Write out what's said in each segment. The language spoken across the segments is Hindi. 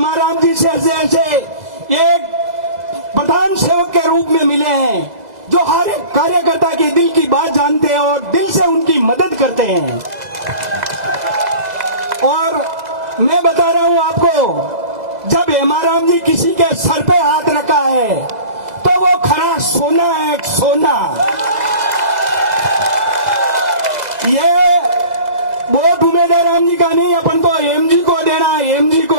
हेमाराम जी से ऐसे एक प्रधान सेवक के रूप में मिले हैं, जो हर एक कार्यकर्ता के दिल की बात जानते हैं और दिल से उनकी मदद करते हैं। और मैं बता रहा हूं आपको, जब हेमाराम जी किसी के सर पे हाथ रखा है तो वो खरा सोना है, सोना। ये वोट उम्मीदवार जी का नहीं, अपन तो एमजी को देना है, एमजी को।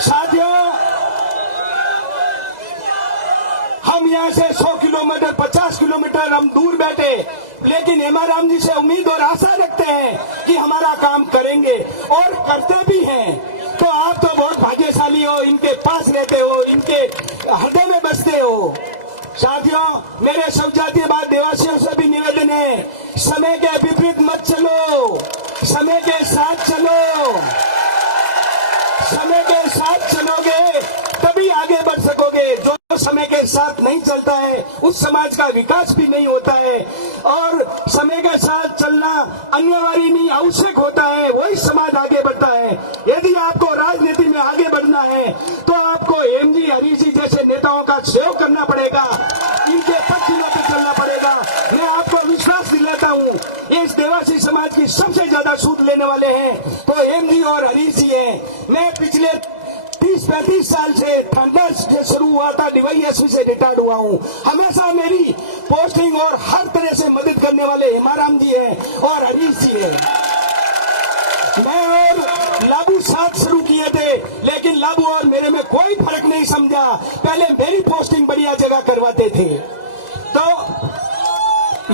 साथियों, हम यहाँ से 100 किलोमीटर 50 किलोमीटर हम दूर बैठे, लेकिन हेमाराम जी से उम्मीद और आशा रखते हैं कि हमारा काम करेंगे और करते भी हैं। तो आप तो बहुत भाग्यशाली हो, इनके पास रहते हो, इनके हृदय में बसते हो। साथियों, मेरे सब जातीय बात देवासियों से भी निवेदन है, समय के विपरीत मत चलो, समय के साथ चलो। समय के साथ चलोगे तभी आगे बढ़ सकोगे। जो समय के साथ नहीं चलता है उस समाज का विकास भी नहीं होता है। और समय के साथ चलना अनिवार्य नहीं, आवश्यक होता है, वही समाज आगे बढ़ता है। यदि आपको राजनीति में आगे बढ़ना है तो आपको एमजी हरीश जी जैसे नेताओं का सहयोग करना पड़ेगा, इनके पक्षों पर चलना पड़ेगा। मैं आपको विश्वास दिलाता हूँ, इस देवासी समाज की सबसे ज्यादा सूद लेने वाले हैं तो एमजी और हरीश जी हैं। मैं पिछले 30-35 साल से थाना से शुरू हुआ था, डीवाईएसपी से रिटायर्ड हुआ हूँ। हमेशा मेरी पोस्टिंग और हर तरह से मदद करने वाले हेमाराम जी हैं और हरीश जी हैं। मैं और लाबू साथ शुरू किए थे, लेकिन लाबू और मेरे में कोई फर्क नहीं समझा। पहले मेरी पोस्टिंग बढ़िया जगह करवाते थे। तो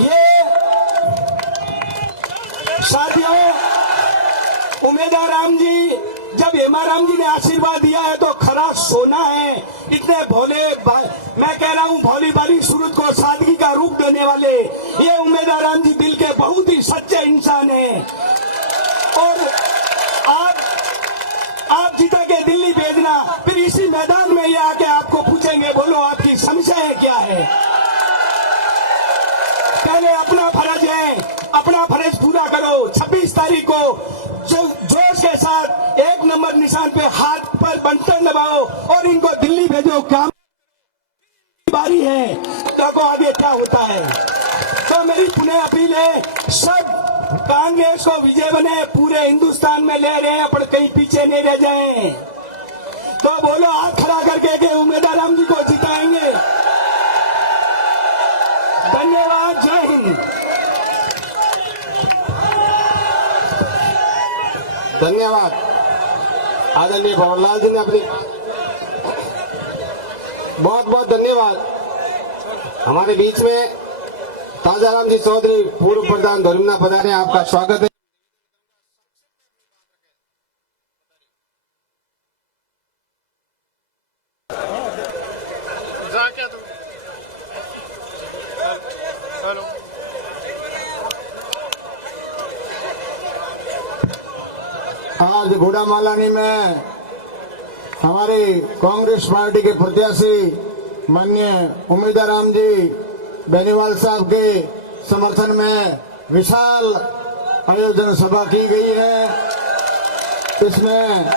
ये साथियों, उम्मीदवार राम जी, जब हेमाराम जी ने आशीर्वाद दिया है तो खरा सोना है। इतने भोले, मैं कह रहा हूँ भोली भाली सूरत को सादगी का रूप देने वाले ये उम्मीदवार राम जी दिल के बहुत ही सच्चे इंसान हैं। और आप जीता के दिल्ली भेजना, फिर इसी मैदान में ये आके आपको पूछेंगे, बोलो आपकी समस्याएं क्या है। पहले अपना फर्ज है, अपना फर्ज पूरा करो। 26 तारीख को जोश के साथ 1 नंबर निशान पे हाथ पर बंटन दबाओ और इनको दिल्ली भेजो। काम की बारी है, देखो आगे क्या होता है। तो मेरी पुनः अपील है, सब कांग्रेस को विजय बने, पूरे हिंदुस्तान में ले रहे हैं, पर कहीं पीछे नहीं रह जाएं। तो बोलो हाथ खड़ा करके के उम्मीदवार राम जी को जिताएंगे। धन्यवाद, जय हिंद। धन्यवाद। आदरणीय भंवरलाल जी ने अपनी बहुत बहुत धन्यवाद। हमारे बीच में ताजाराम जी चौधरी पूर्व प्रधान धोरीमना पधारे, आपका स्वागत है। आज गुड़ामालानी में हमारी कांग्रेस पार्टी के प्रत्याशी माननीय उम्मीदवार राम जी बेनीवाल साहब के समर्थन में विशाल आयोजन सभा की गई है। इसमें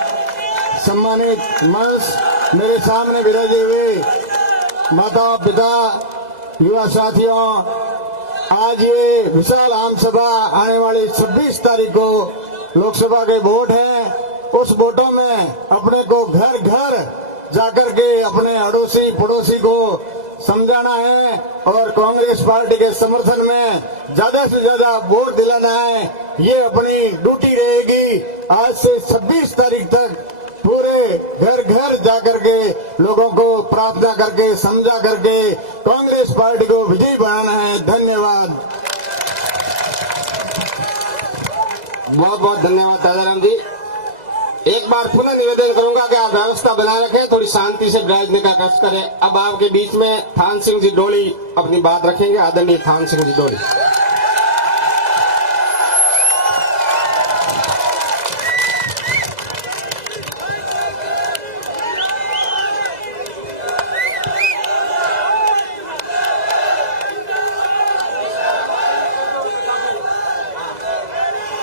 सम्मानित मंच मेरे सामने विराजे हुए माता पिता, युवा साथियों, आज ये विशाल आम सभा आने वाली 26 तारीख को लोकसभा के वोट हैं। उस वोटों में अपने को घर घर जाकर के अपने अड़ोसी पड़ोसी को समझाना है और कांग्रेस पार्टी के समर्थन में ज्यादा से ज्यादा वोट दिलाना है। ये अपनी ड्यूटी रहेगी। आज से 26 तारीख तक पूरे घर घर जाकर के लोगों को प्रार्थना करके समझा करके कांग्रेस पार्टी को विजयी बनाना है। धन्यवाद। बहुत बहुत धन्यवाद ताजाराम जी। एक बार पुनः निवेदन करूंगा कि आप व्यवस्था बनाए रखें, थोड़ी शांति से बैठने का कष्ट करें। अब आपके बीच में थान सिंह जी डोली अपनी बात रखेंगे। आदरणीय थान सिंह जी डोली।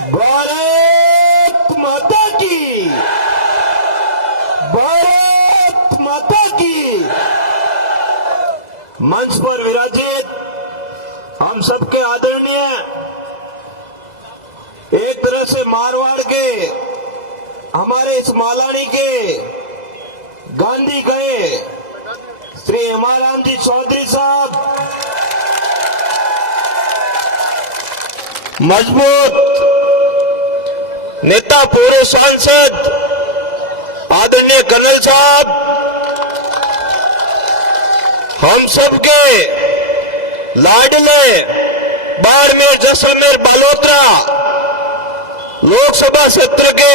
बोले भारत माता की, भारत माता की। मंच पर विराजित हम सबके आदरणीय, एक तरह से मारवाड़ के हमारे इस मालानी के गांधी गए श्री हेमाराम जी चौधरी साहब, मजबूत नेता, पूर्व सांसद आदरणीय कर्नल साहब, हम सबके लाडले बाड़मेर जैसलमेर बालोतरा लोकसभा क्षेत्र के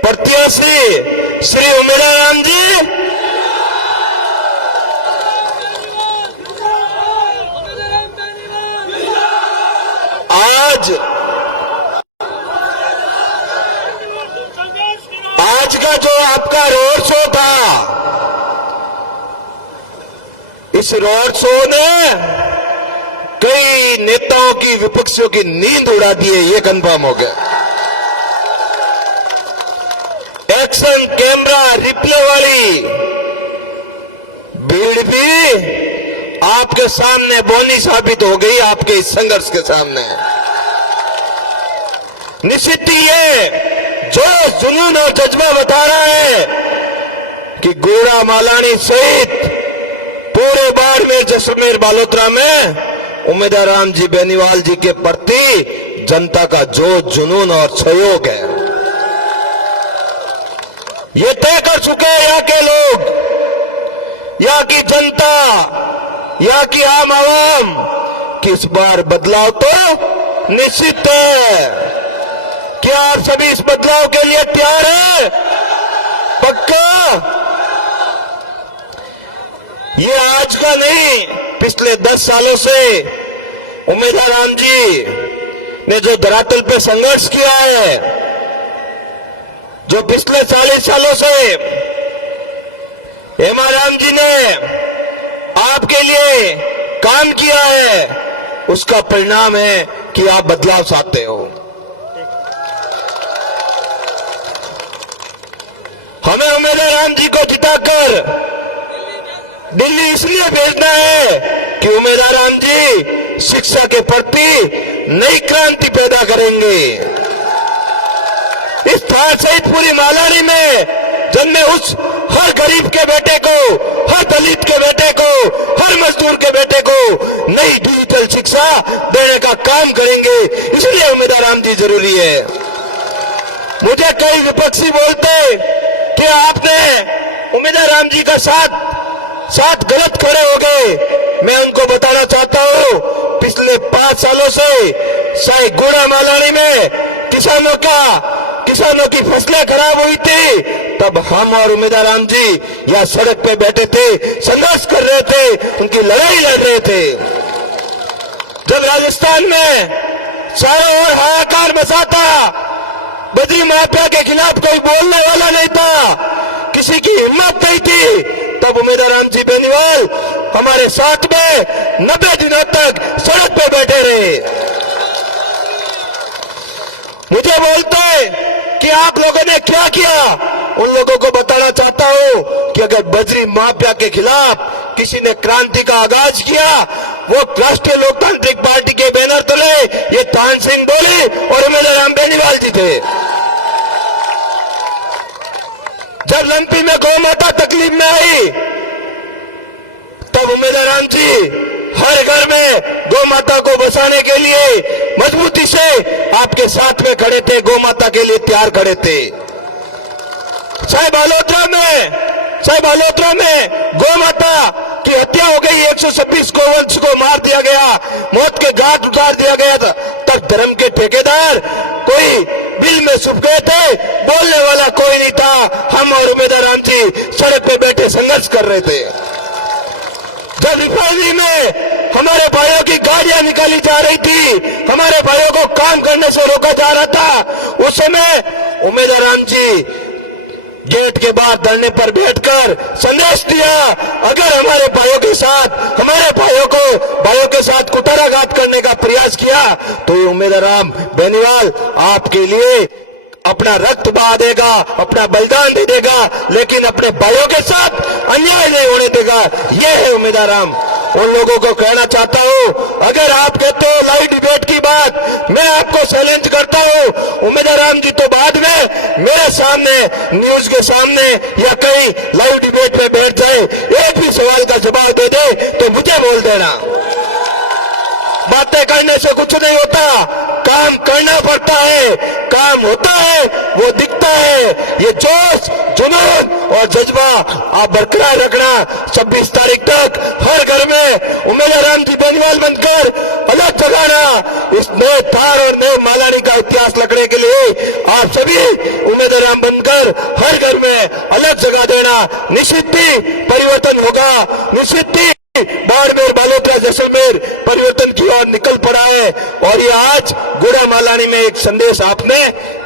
प्रत्याशी श्री उमेदाराम जी, आज का जो आपका रोड शो था, इस रोड शो ने कई नेताओं की, विपक्षियों की नींद उड़ा दी है, ये कंफर्म हो गया। एक्शन कैमरा रिप्ले वाली भीड़ भी आपके सामने बोनी साबित हो गई, आपके इस संघर्ष के सामने। निश्चित ही ये जो जुनून और जज्बा बता रहा है कि गोरा मालानी सहित पूरे बाड़मेर जैसलमेर बालोतरा में उमेदाराम जी बेनीवाल जी के प्रति जनता का जो जुनून और सहयोग है, ये तय कर चुके हैं यहाँ के लोग, यहाँ की जनता, यहाँ की आम आवाम कि इस बार बदलाव तो निश्चित है। क्या आप सभी इस बदलाव के लिए तैयार हैं? पक्का? ये आज का नहीं, पिछले 10 सालों से उमेदाराम जी ने जो धरातल पे संघर्ष किया है, जो पिछले 40 सालों से हेमाराम जी ने आपके लिए काम किया है, उसका परिणाम है कि आप बदलाव चाहते हो। हमें उमेदाराम जी को जिताकर दिल्ली इसलिए भेजना है कि उमेदाराम जी शिक्षा के प्रति नई क्रांति पैदा करेंगे। इस थार सहित पूरी मालानी में जन्मे उस हर गरीब के बेटे को, हर दलित के बेटे को, हर मजदूर के बेटे को नई डिजिटल शिक्षा देने का काम करेंगे, इसलिए उमेदाराम जी जरूरी है। मुझे कई विपक्षी बोलते कि आपने उमेदाराम जी का साथ गलत खड़े हो गए। मैं उनको बताना चाहता हूं, पिछले 5 सालों से साई गुड़ा मालानी में किसानों की फसलें खराब हुई थी, तब हम और उमेदाराम जी यहाँ सड़क पे बैठे थे, संघर्ष कर रहे थे, उनकी लड़ाई लड़ रहे थे। जब राजस्थान में चारों ओर हाहाकार मचा था, बजरी माफिया के खिलाफ कोई बोलने वाला नहीं था, किसी की हिम्मत नहीं थी, तब उमेदाराम जी बेनीवाल हमारे साथ में 90 दिनों तक सड़क पे बैठे रहे। मुझे बोलते कि आप लोगों ने क्या किया, उन लोगों को बताना चाहता हूं कि अगर बजरी माफिया के खिलाफ किसी ने क्रांति का आगाज किया, वो राष्ट्रीय लोकतांत्रिक पार्टी के बैनर तले ये थान सिंह डोली और उमेदाराम बेनीवाल जी थे। जब लंपी में गौ माता तकलीफ में आई, तब उमेदाराम जी हर घर में गौ माता को बचाने के लिए मजबूती से आपके साथ में खड़े थे, गौ माता के लिए तैयार खड़े थे। चाहे बालोतरा में गौ माता की हत्या हो गई, 126 गोवंश को मार दिया गया, मौत के घाट उतार दिया गया था, तब धर्म के ठेकेदार कोई बिल में छुप गए थे, बोलने वाला कोई नहीं था। हम और उमेदाराम जी सड़क पे बैठे संघर्ष कर रहे थे। जब रिफाइनरी में हमारे भाइयों की गाड़ियां निकाली जा रही थी, हमारे भाइयों को काम करने से रोका जा रहा था, उस समय उमेदाराम जी गेट के बाद धरने पर बैठकर संदेश दिया, अगर हमारे भाइयों के साथ कुठाराघात करने का प्रयास किया तो उम्मीदराम बेनीवाल आपके लिए अपना रक्त बहा देगा, अपना बलिदान दे देगा, लेकिन अपने भाइयों के साथ अन्याय नहीं होने देगा। ये है उम्मीदराम। उन लोगों को कहना चाहता हूं, अगर आप कहते हो लाइव डिबेट की बात, मैं आपको चैलेंज करता हूं। उम्मीदराम जी तो बाद में मेरे सामने न्यूज के सामने या कहीं लाइव डिबेट में बैठ जाए, एक भी सवाल का जवाब दे दे तो मुझे बोल देना। बातें करने से कुछ नहीं होता, काम करना पड़ता है। काम होता है वो दिखता है। ये जोश, जुनून और जज्बा आप बरकरार रखना। 26 तारीख तक हर घर में उम्मीदराम जी बेनीवाल बनकर अलग जगाना। इस नए थार और नए मालानी का इतिहास लिखने के लिए आप सभी उम्मीदराम बनकर हर घर में अलग जगह देना। निश्चित ही परिवर्तन होगा, निश्चित ही बाड़मेर, बालोतरा, जैसलमेर परिवर्तन की ओर निकल पड़ा है। और ये आज गुड़ा मालानी में एक संदेश आपने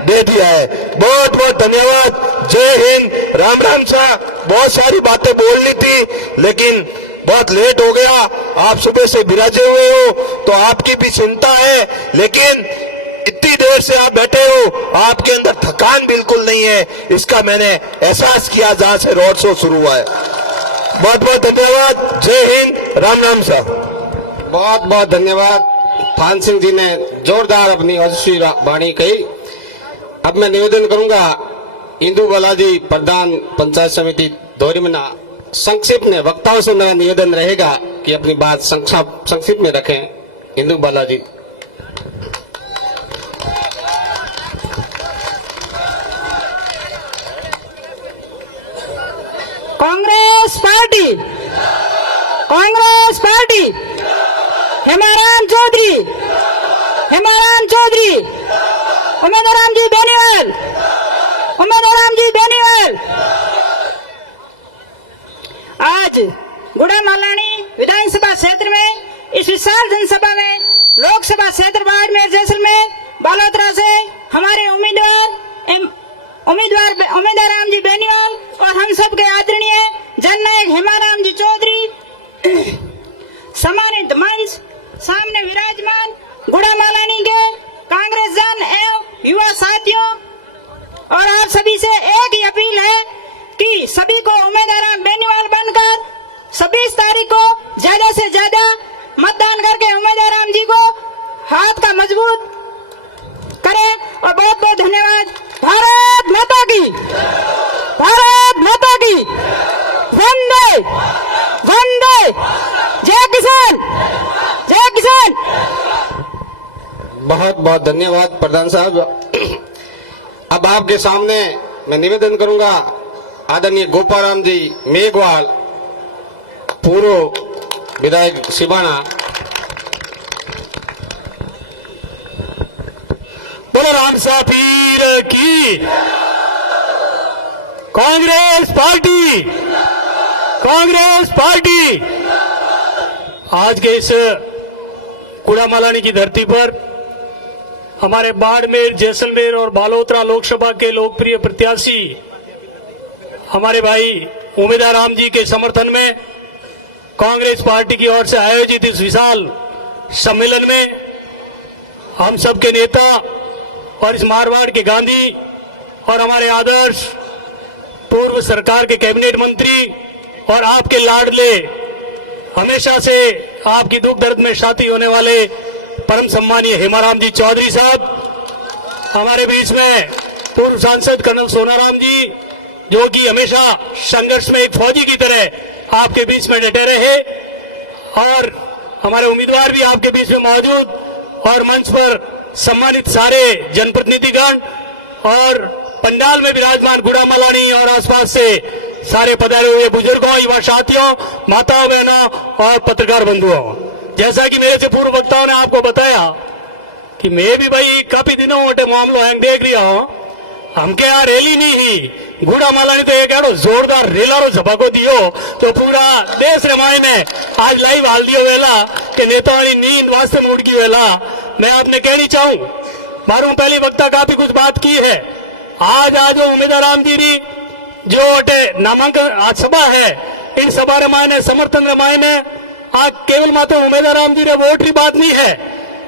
दे दिया है। बहुत बहुत धन्यवाद। जय हिंद, राम राम सा। बहुत सारी बातें बोलनी थी लेकिन बहुत लेट हो गया। आप सुबह से बिराजे हुए हो तो आपकी भी चिंता है, लेकिन इतनी देर से आप बैठे हो, आपके अंदर थकान बिल्कुल नहीं है, इसका मैंने एहसास किया जहां से रोड शो शुरू हुआ है। बहुत बहुत धन्यवाद। जय हिंद, राम राम साहब। बहुत बहुत धन्यवाद। थान सिंह जी ने जोरदार अपनी ओजस्वी वाणी कही। अब मैं निवेदन करूंगा इंदु बालाजी, प्रधान पंचायत समिति दोरीमना, संक्षिप्त में वक्ताओं से मेरा निवेदन रहेगा कि अपनी बात संक्षिप्त में रखें। इंदु बालाजी। कांग्रेस पार्टी, कांग्रेस पार्टी, हेमाराम चौधरी, हेमाराम चौधरी, उम्मीदराम जी बेनीवाल, उम्मीदराम जी बेनीवाल। आज गुड़ा मालानी विधानसभा क्षेत्र में इस विशाल जनसभा में लोकसभा क्षेत्र बाड़मेर, जैसलमेर, बालोतरा से हमारे उम्मीदवार जी बेनीवाल और हम सब के आदरणीय जननायक हेमाराम जी चौधरी सम्मानित मंच सामने विराजमान गुड़ा मालानी के कांग्रेस जन एवं युवा साथियों, और आप सभी से एक ही अपील है कि सभी को उम्मीदवार बेनीवाल बनकर 26 तारीख को ज्यादा से ज्यादा मतदान करके उम्मीदवार जी को हाथ का मजबूत करें। और बहुत बहुत धन्यवाद। भारत माता की, भारत माता की, वंदे वंदे, जय किसान, जय किसान। बहुत बहुत धन्यवाद प्रधान साहब। अब आपके सामने मैं निवेदन करूंगा आदरणीय गोपाराम जी मेघवाल, पूर्व विधायक सिबाना। बोलो राम साहब पीर की। Congress party, Congress party. आज के इस गुड़ा मालानी की धरती पर हमारे बाड़मेर, जैसलमेर और बालोतरा लोकसभा के लोकप्रिय प्रत्याशी हमारे भाई उम्मीदराम जी के समर्थन में कांग्रेस पार्टी की ओर से आयोजित इस विशाल सम्मेलन में हम सबके नेता और इस मारवाड़ के गांधी और हमारे आदर्श पूर्व सरकार के कैबिनेट मंत्री और आपके लाडले, हमेशा से आपकी दुख दर्द में साथी होने वाले परम सम्मानीय हेमाराम जी चौधरी साहब, हमारे बीच में पूर्व सांसद कर्नल सोनाराम जी, जो कि हमेशा संघर्ष में एक फौजी की तरह आपके बीच में डटे रहे, और हमारे उम्मीदवार भी आपके बीच में मौजूद, और मंच पर सम्मानित सारे जनप्रतिनिधिगण और पंडाल में विराजमान गुड़ा मालानी और आसपास से सारे पधारे हुए बुजुर्गों, युवा साथियों, माताओं, बहनों और पत्रकार बंधुओं। जैसा कि मेरे से पूर्व वक्ताओं ने आपको बताया कि मैं भी भाई काफी दिनों मोटे मामलों हैंग देख रहा हूं। हमके यहाँ रैली नहीं ही, गुड़ा मालानी तो एक एडो जोरदार रेलारो झपाको दियो तो पूरा देश रमाय ने आज लाइव हाल दियो वेला कि नेताओं नींद वास्ते मूड की वेला। मैं आपने कहनी चाहूं, मालूम पहली वक्ता काफी कुछ बात की है। आज उम्मीदवार राम जी री जो अटे नामांकन आज सभा है इन सभा रे मायने समर्थन रे मायने आ केवल मात्र उमेदवार राम जी रे वोट री बात नहीं है।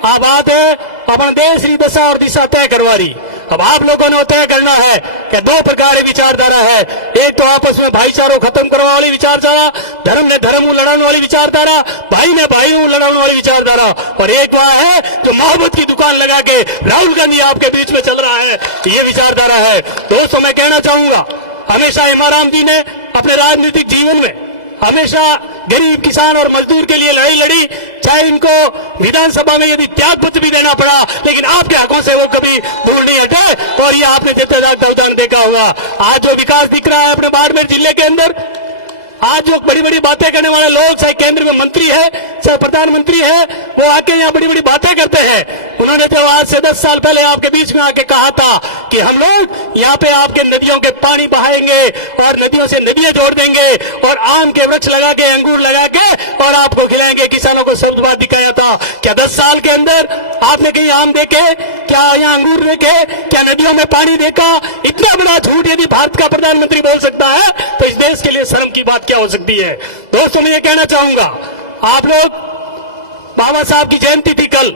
आ बात है अपना देश री दशा और दिशा तय करवारी। अब आप लोगों ने तय करना है कि दो प्रकार की विचारधारा है। एक तो आपस में भाईचारो खत्म करने वाली विचारधारा, धर्म ने धर्म को लड़ाने वाली विचारधारा, भाई ने भाई को लड़ाने वाली विचारधारा, और एक वह है जो मोहब्बत की दुकान लगा के राहुल गांधी आपके बीच में चल रहा है, ये विचारधारा है। दोस्तों मैं कहना चाहूंगा, हमेशा हेमाराम जी ने अपने राजनीतिक जीवन में हमेशा गरीब किसान और मजदूर के लिए लड़ाई लड़ी, चाहे इनको विधानसभा में यदि त्याग पत्र भी देना पड़ा, लेकिन आपके हकों से वो कभी दूर नहीं हटे। और ये आपने जितने जागता उदाहरण देखा होगा। आज जो विकास दिख रहा है अपने बाड़मेर जिले के अंदर, आज जो बड़ी बड़ी बातें करने वाले लोग, चाहे केंद्र में मंत्री है चाहे प्रधानमंत्री है, वो आके यहाँ बड़ी बड़ी बातें करते हैं। उन्होंने तो आज से 10 साल पहले आपके बीच में आके कहा था कि हम लोग यहाँ पे आपके नदियों के पानी बहाएंगे और नदियों से नदियां जोड़ देंगे और आम के वृक्ष लगा के, अंगूर लगा के और आपको खिलाएंगे। किसानों को शब्द बात दिखाया था। क्या 10 साल के अंदर आपने कहीं आम देखे? क्या यहाँ अंगूर देखे? क्या नदियों में पानी देखा? इतना बड़ा झूठ यदि भारत का प्रधानमंत्री बोल सकता है तो इस देश के लिए शर्म की बात क्या हो सकती है। दोस्तों मैं ये कहना चाहूंगा, आप लोग, बाबा साहब की जयंती थी कल,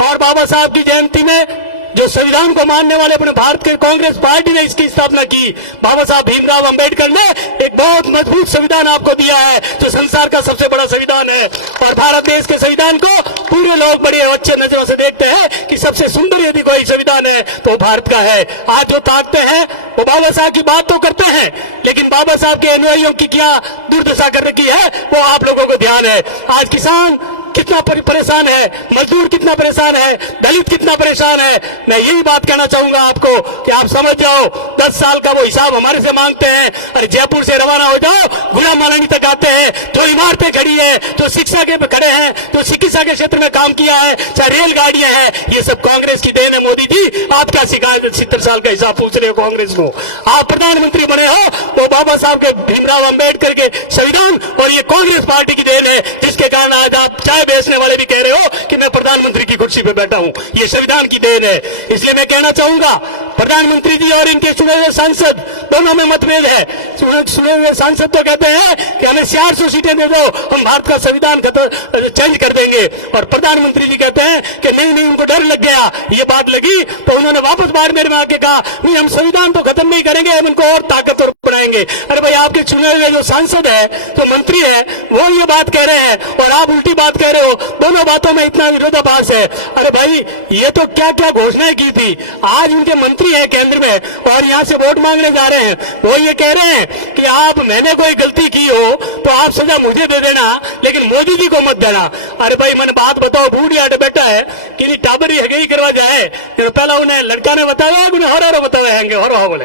और बाबा साहब की जयंती में जो संविधान को मानने वाले अपने भारत के कांग्रेस पार्टी ने इसकी स्थापना की। बाबा साहब भीमराव अंबेडकर ने एक बहुत मजबूत संविधान आपको दिया है, जो संसार का सबसे बड़ा संविधान है। और भारत देश के संविधान को पूरे लोग बड़े अच्छे नजरों से देखते हैं कि सबसे सुंदर यदि कोई संविधान है तो भारत का है। आज जो ताकते हैं वो बाबा साहब की बात तो करते हैं, लेकिन बाबा साहब के अनुयायियों की क्या दुर्दशा कर रखी है वो आप लोगों को ध्यान है। आज किसान कितना परेशान है, मजदूर कितना परेशान है, दलित कितना परेशान है। मैं यही बात कहना चाहूंगा आपको कि आप समझ जाओ, 10 साल का वो हिसाब हमारे से मांगते हैं। अरे जयपुर से रवाना हो जाओ, गुलाम मालानी तक आते हैं, जो इमारतें खड़ी है, जो शिक्षा के खड़े हैं, जो चिकित्सा के क्षेत्र में काम किया है, चाहे रेलगाड़ियां हैं, ये सब कांग्रेस की देन है। मोदी जी आप क्या शिकायत 70 साल का हिसाब पूछ रहे हो कांग्रेस को? आप प्रधानमंत्री बने हो तो बाबा साहब के, भीमराव अंबेडकर के संविधान और ये कांग्रेस पार्टी की देन है, जिसके कारण आज आप चाय बेचने वाले भी कह रहे हो कि मैं प्रधानमंत्री की कुर्सी पे बैठा हूं। ये संविधान की देन है। इसलिए मैं कहना चाहूंगा, प्रधानमंत्री जी और इनके चुने हुए सांसद दोनों में मतभेद है। चुने हुए सांसद तो कहते हैं कि हमें 400 सीटें दे दो, हम भारत का संविधान चेंज कर देंगे, और प्रधानमंत्री जी कहते हैं कि नहीं नहीं, उनको डर लग गया। ये बात लगी तो उन्होंने वापस बाड़मेर में आके कहा नहीं, हम संविधान तो खत्म नहीं करेंगे, हम इनको और ताकतवर बनाएंगे। अरे भाई, आपके चुने हुए जो सांसद है, जो मंत्री है, वो ये बात कह रहे हैं और आप उल्टी बात कह रहे हो। दोनों बातों में इतना विरोधाभास है। अरे भाई, ये तो क्या क्या घोषणाएं की थी। आज उनके मंत्री है केंद्र में और यहाँ से वोट मांगने जा रहे हैं। वो ये कह रहे हैं कि आप, मैंने कोई गलती की हो तो आप सजा मुझे दे देना, लेकिन मोदी जी को मत देना। अरे भाई, मैंने बात बताओ, बूढ़ी आटे बैठा है कि नहीं टाबरी है ही करवा जाए। पहला उन्हें लड़का ने बताया, उन्हें हर बताया हैंगे हर बोले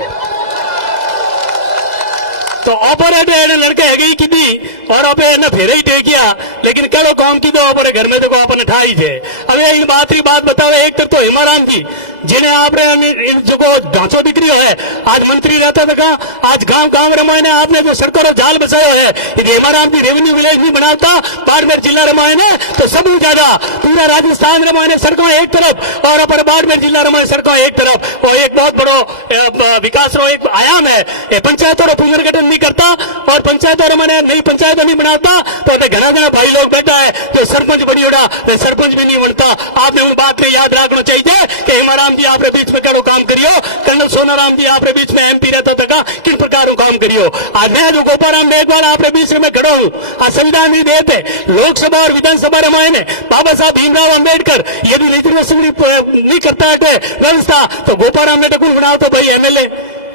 तो ऑपरेटर लड़के है गई की दी और अब न फेरे ही टे किया, लेकिन कलो काम की दो अपने घर में देखो अपने ठाई थे। अब इन बात की बात बताओ, एक तो हेमाराम जी जिन्हें आपने जो ढांचो दिख रही है, आज मंत्री रहता था कहा, आज गांव गांव रमायने आपने जो सड़कों और जाल बसाया है, यदि हेमाराम जी रेवेन्यू विलेज भी बनाता बाड़मेर जिला रमायने तो सबसे ज्यादा पूरा राजस्थान रमायने सड़कों एक तरफ और अपने बाड़मेर जिला रमायने सड़कों एक तरफ। वो एक बहुत बड़ो विकास रो एक आयाम है। पंचायतों का पुनर्गठन नहीं करता और पंचायतों रमायने नई पंचायतों नहीं बनाता तो घना घना भाई लोग बैठा है जो सरपंच बड़ी उड़ा, सरपंच भी नहीं बनता। आपने उन बात को याद रखना चाहिए कि हेमाराम जी आपके बीच में करो काम करियो, कर्नल सोनाराम जी आपके बीच में MP रहता था किन प्रकार काम करियो। आज मैं जो गोपाराम मेघवाल आपके बीच में खड़ा हूँ, आज संविधान नहीं देते लोकसभा और विधानसभा रमायने बाबा साहब भीमराव अंबेडकर यदि रिजर्वेशन नहीं करता है व्यवस्था तो गोपाराम ने टकुल बनाओ तो भाई एमएलए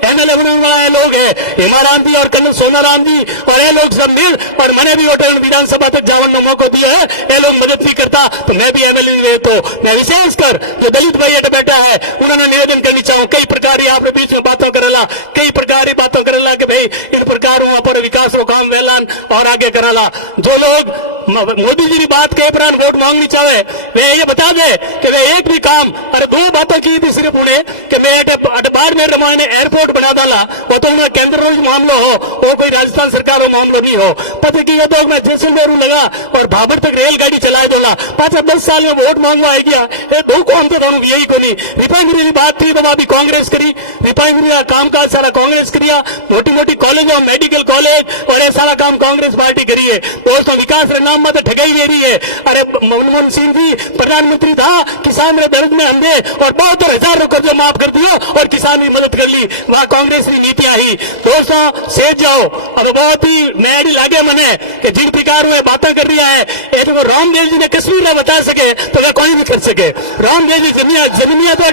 बनाने वाला लोग है हेमाराम जी और कर्नल सोनाराम जी और ये लोग सब मिल और मैंने भी होटल विधानसभा तक जावन का मौका दिया है। ये लोग मदद नहीं करता तो मैं भी एमएलए तो मैं विशेषकर जो दलित भाई बैठा है उन्होंने निवेदन करनी चाहूँ, कई प्रकार आपके बीच में बातों करेला, कई प्रकार बातों करेला कि भाई इन प्रकार अपने विकास को काम वेलान और आगे कराला। जो लोग मोदी जी की बात के उपरांत वोट मांगनी चाहे वे ये बता दे कि वे एक भी काम, अरे 2 बातें की थी सिर्फ उन्हें कि मैं बाड़मेर रमायने एयरपोर्ट बना डाला, वो तो उन्हें केंद्र रोज मामला हो, वो कोई राजस्थान सरकार हो मामला नहीं हो। पता की ये तो मैं जैसलमेर लगा और भाबर तक रेलगाड़ी चलाए दोला, 5-10 साल में वोट मांगवा आ गया। 2 कौन तो यही को नहीं रिफाइनरी की बात थी तो अभी कांग्रेस करी, रिफाइनरी का कामकाज सारा कांग्रेस करिया, मोटी मोटी कॉलेज और मेडिकल कॉलेज और ये सारा काम कांग्रेस पार्टी करी है। दोस्तों विकास के नाम में तो ठगाई दे रही है। अरे मनमोहन सिंह जी प्रधानमंत्री था, किसान रे दर्द में हमने और 72,000 रो कर्जा माफ कर दियो और किसान की मदद कर ली। वहां कांग्रेस की नीतियां ही। दोस्तों सेज जाओ। अब बहुत ही नैडी लागे मने कि जिन प्रकार में बातें कर रही है, एक तो रामदेव जी ने कश्मीर में बता सके तो वह कोई भी कर सके। रामदेव जी जमीनिया तो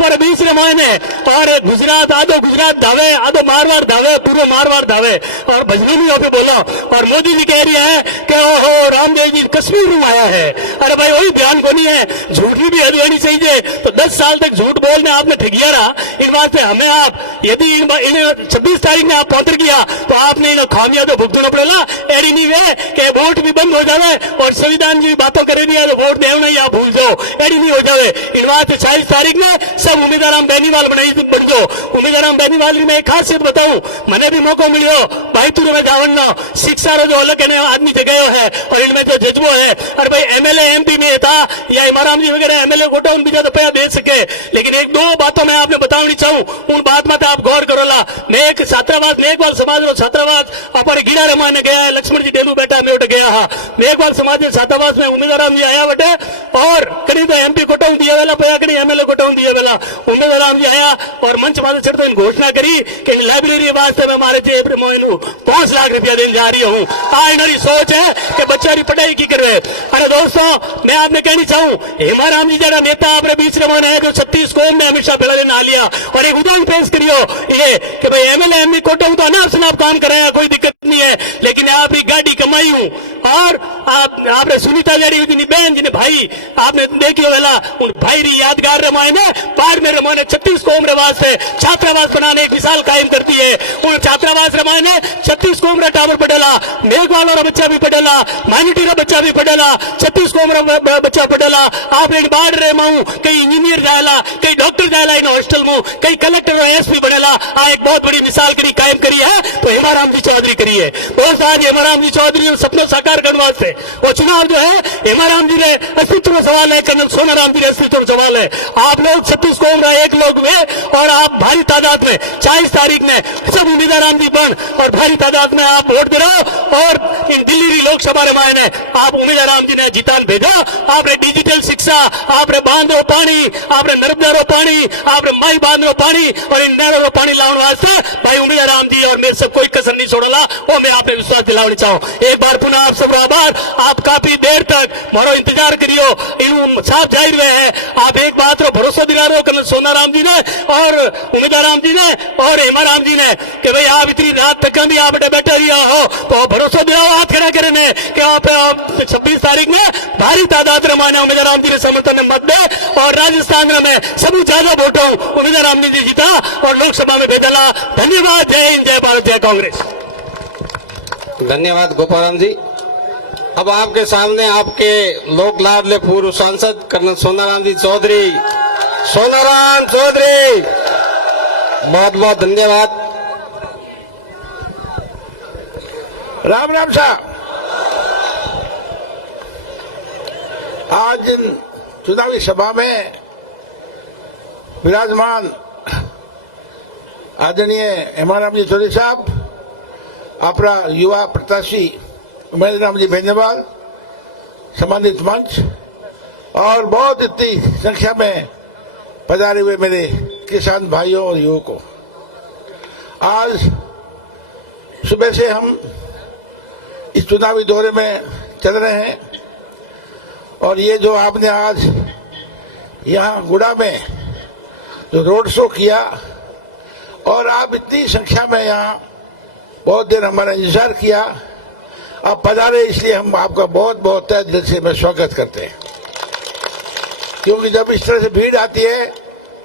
और बीच रे मायने और गुजरात आधो गुजरात धावे, आधो मारवाड़ धावे, पूरे मारवाड़ धावे और भजनी भी पे बोला। और मोदी जी कह रही है कि ओहो रामदेव जी कश्मीर में आया है। अरे भाई वही ध्यान को नहीं है, झूठी भी हद होनी चाहिए। तो 10 साल तक झूठ बोलने आपने ठगिया रहा। इन बात से हमें आप यदि इन्हें 26 तारीख में आप पौतर किया तो आपने इन्हें खामिया तो भुगतना पड़ेगा। एडी नहीं वे कि वोट भी बंद हो जाए और संविधान की बातों करे नहीं तो वोट देना ही आप भूल जाओ, एडी नहीं हो जाए। इन बात 26 तारीख में सब उम्मीदवार हम बेनीवाल बनाई बन जाओ। उम्मीदवार हम बेनीवाल में एक खासियत बताऊं, मैंने भी मौका मिलो भाई तुरे में जावड़ना शिक्षा रो जो अलग आदमी जगह है और इनमें जो जज्बो है। अरे भाई एमएलए एमपी में था या इमाराम जी वगैरह एमएलए गोटा उन बीजा तो पैसा दे सके, लेकिन एक दो बातों में आपने बतावनी चाहूं, उन बात में आप गौर करो ला। मैं एक छात्रावास मेघवाल समाज रो छात्रावास अपने गिड़ा रमाने गया है, लक्ष्मण जी डेलू बैठा में उठ गया हा। मेघवाल समाज के छात्रावास में उम्मीदवार जी आया बटे और कहीं तो एमपी कोटा दिया वेला पैसा कहीं एमएलए कोटा दिया वेला उम्मीदवार जी आया और मंच माथे चढ़ते घोषणा करी कि लाइब्रेरी वास्ते में हमारे जेब मोइनू 5 लाख रुपया देने जा रही हूँ। इन्होंने सोच है कि बच्चा की पढ़ाई की करे। अरे दोस्तों मैं आपने कहनी चाहूँ, हेमाराम जी जरा नेता आपने बीच रमान है जो 36 कौम ने हमेशा पिला ना लिया और एक उदाहरण पेश करियो ये कि भाई एमएलए एमपी कोटा तो अनाप शनाप काम कराया, कोई दिक्कत नहीं है, लेकिन आप ही गाड़ी कमाई हूँ और आपने सुनीता जारी हुई बहन जी ने भाई आपने देखियो वेला उन भाई री यादगार रमायने पार में रमाने 36 कौम रवाज से छात्रावास बनाने एक मिसाल कायम करती है। उन छात्रावास रमायने 36 कौम रा टावर पढ़ेला, मेघवालों रा बच्चा भी पढ़ेला, माइनॉरिटी रा बच्चा भी पढ़ेला, 36 कौम रा बच्चा पढ़ेला। आपने बाढ़ रे माऊ कई इंजीनियर जायला, कई डॉक्टर जायला इन हॉस्टल में, कई कलेक्टर और एसपी बनेला। एक बहुत बड़ी मिसाल करी कायम करी है तो हेमाराम जी चौधरी करी है। दोस्त आज हेमाराम जी चौधरी सपना साकार करने वास्ते वो चुनाव जो है हेमाराम जी ने अस्तित्व का सवाल है, कर्नल सोनाराम जी ने अस्तित्व का सवाल है। आप लोग 36 कौम रा एक लोग हुए और आप भारी तादाद में 40 तारीख में सब उम्मीदवार जी बन और भारी तादाद में आप वोट गिराओ और इन दिल्ली लोकसभा रमायण है आप उम्मीदवार जी ने जितान भेजा। आपने डिजिटल शिक्षा, आपने बांध रो पानी, आपने नर्मदा रो पानी, आपने माई बांध रो पानी और इन नहरों रो पानी लाने वास्ते भाई उम्मीदवार जी और मेरे सब कोई कसर नहीं छोड़ला और मैं आपने विश्वास दिलाने चाहूँ। एक बार पुनः आप सब आभार। आप काफी देर तक मारो इंतजार करियो, इन साफ जाहिर हुए हैं। आप एक बात रो भरोसा दिला रहे हो कर्नल सोनाराम जी ने और उम्मीदवार जी ने और हेमाराम जी ने कि भाई आप इतनी रात तक भी आप बैठे रहिया हो तो भरोसा दिलाओ हाथ खड़ा करने कि आप 26 तारीख में भारी तादाद रमाना उम्मीदवार जी ने समर्थन में मत दे और राजस्थान में सबसे ज्यादा वोटों उम्मीदवार जी जीता और लोकसभा में भेजला। धन्यवाद। जय हिंद, जय भारत, जय कांग्रेस। धन्यवाद गोपाराम जी। अब आपके सामने आपके लोक लाडले पूर्व सांसद कर्नल सोनाराम जी चौधरी, सोनाराम चौधरी, बहुत बहुत धन्यवाद। राम राम साहब, आज इन चुनावी सभा में विराजमान आदरणीय हेमाराम जी चौधरी साहब, अपना युवा प्रत्याशी उम्मीदवार जी बेनीवाल, सम्मानित मंच और बहुत इतनी संख्या में पधारे हुए मेरे किसान भाइयों और युवकों, आज सुबह से हम इस चुनावी दौरे में चल रहे हैं और ये जो आपने आज यहाँ गुड़ा में जो रोड शो किया और आप इतनी संख्या में यहाँ बहुत देर हमारा इंतजार किया, आप पधारे, इसलिए हम आपका बहुत बहुत तहे दिल से मैं स्वागत करते हैं। क्योंकि जब इस तरह से भीड़ आती है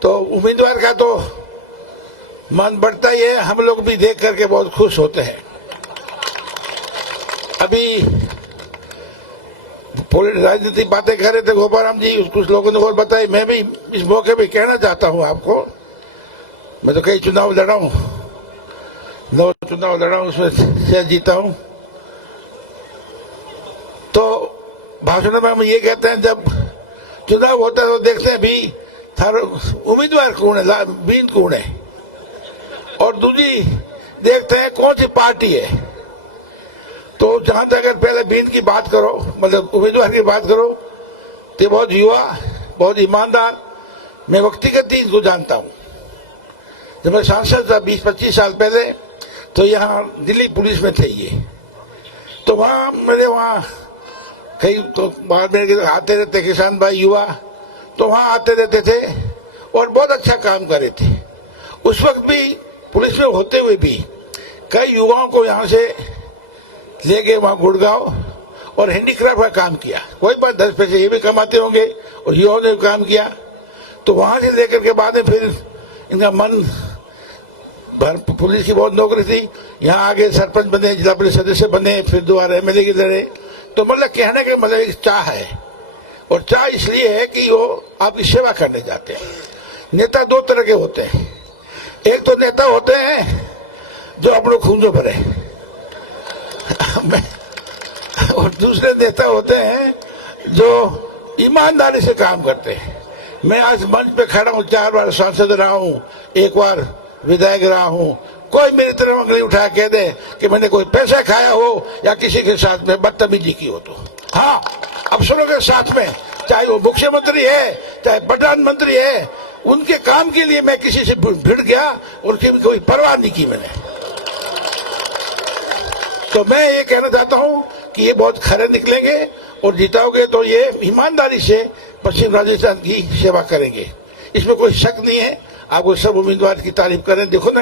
तो उम्मीदवार का तो मन बढ़ता ही है, हम लोग भी देख करके बहुत खुश होते हैं। अभी राजनीतिक बातें कर रहे थे गोपाराम जी, कुछ लोगों ने और बताई, मैं भी इस मौके पे कहना चाहता हूं आपको, मैं तो कई चुनाव लड़ा हूं, 9 चुनाव लड़ा हूं, उसमें 6 जीता हूं। तो भाषण में हम ये कहते हैं जब चुनाव होता है तो देखते हैं भी थारो उम्मीदवार कौन है, बीन कौन है। और दूसरी देखते हैं कौन सी पार्टी है। तो जहां तक अगर पहले बीन की बात करो, मतलब उम्मीदवार की बात करो, तो बहुत युवा, बहुत ईमानदार, मैं व्यक्तिगत ही इनको जानता हूं। जब मैं सांसद था 20-25 साल पहले, तो यहाँ दिल्ली पुलिस में थे ये, तो वहां मेरे वहां कई तो बाद में आते रहते किसान भाई युवा, तो वहां आते रहते थे और बहुत अच्छा काम कर रहे थे। उस वक्त भी पुलिस में होते हुए भी कई युवाओं को यहाँ से ले गए वहां गुड़गांव और हैंडीक्राफ्ट का काम किया। कोई बात 10 पैसे ये भी कमाते होंगे और युवाओं ने काम किया। तो वहां से लेकर के बाद में फिर इनका मन, पुलिस की बहुत नौकरी थी, यहाँ आगे सरपंच बने, जिला परिषद सदस्य बने, फिर दोबारा एमएलए की लड़े। तो मतलब कहने का मतलब एक चाह है, और चाह इसलिए है कि वो आपकी सेवा करने जाते हैं। नेता दो तरह के होते हैं, एक तो नेता होते हैं जो अपने खूंजों भरे और दूसरे नेता होते हैं जो ईमानदारी से काम करते हैं। मैं आज मंच पे खड़ा हूँ, 4 बार सांसद रहा हूँ, 1 बार विधायक रहा हूँ। कोई मेरी तरफ उंगली उठा कह दे कि मैंने कोई पैसा खाया हो या किसी के साथ में बदतमीजी की हो, तो हाँ, अफसरों के साथ में, चाहे वो मुख्यमंत्री है, चाहे प्रधानमंत्री है, उनके काम के लिए मैं किसी से भिड़ गया और उसकी कोई परवाह नहीं की मैंने। तो मैं ये कहना चाहता हूं कि ये बहुत खरे निकलेंगे और जिताओगे तो ये ईमानदारी से पश्चिम राजस्थान की सेवा करेंगे, इसमें कोई शक नहीं है। आपको सब उम्मीदवार की तारीफ करें। देखो ना,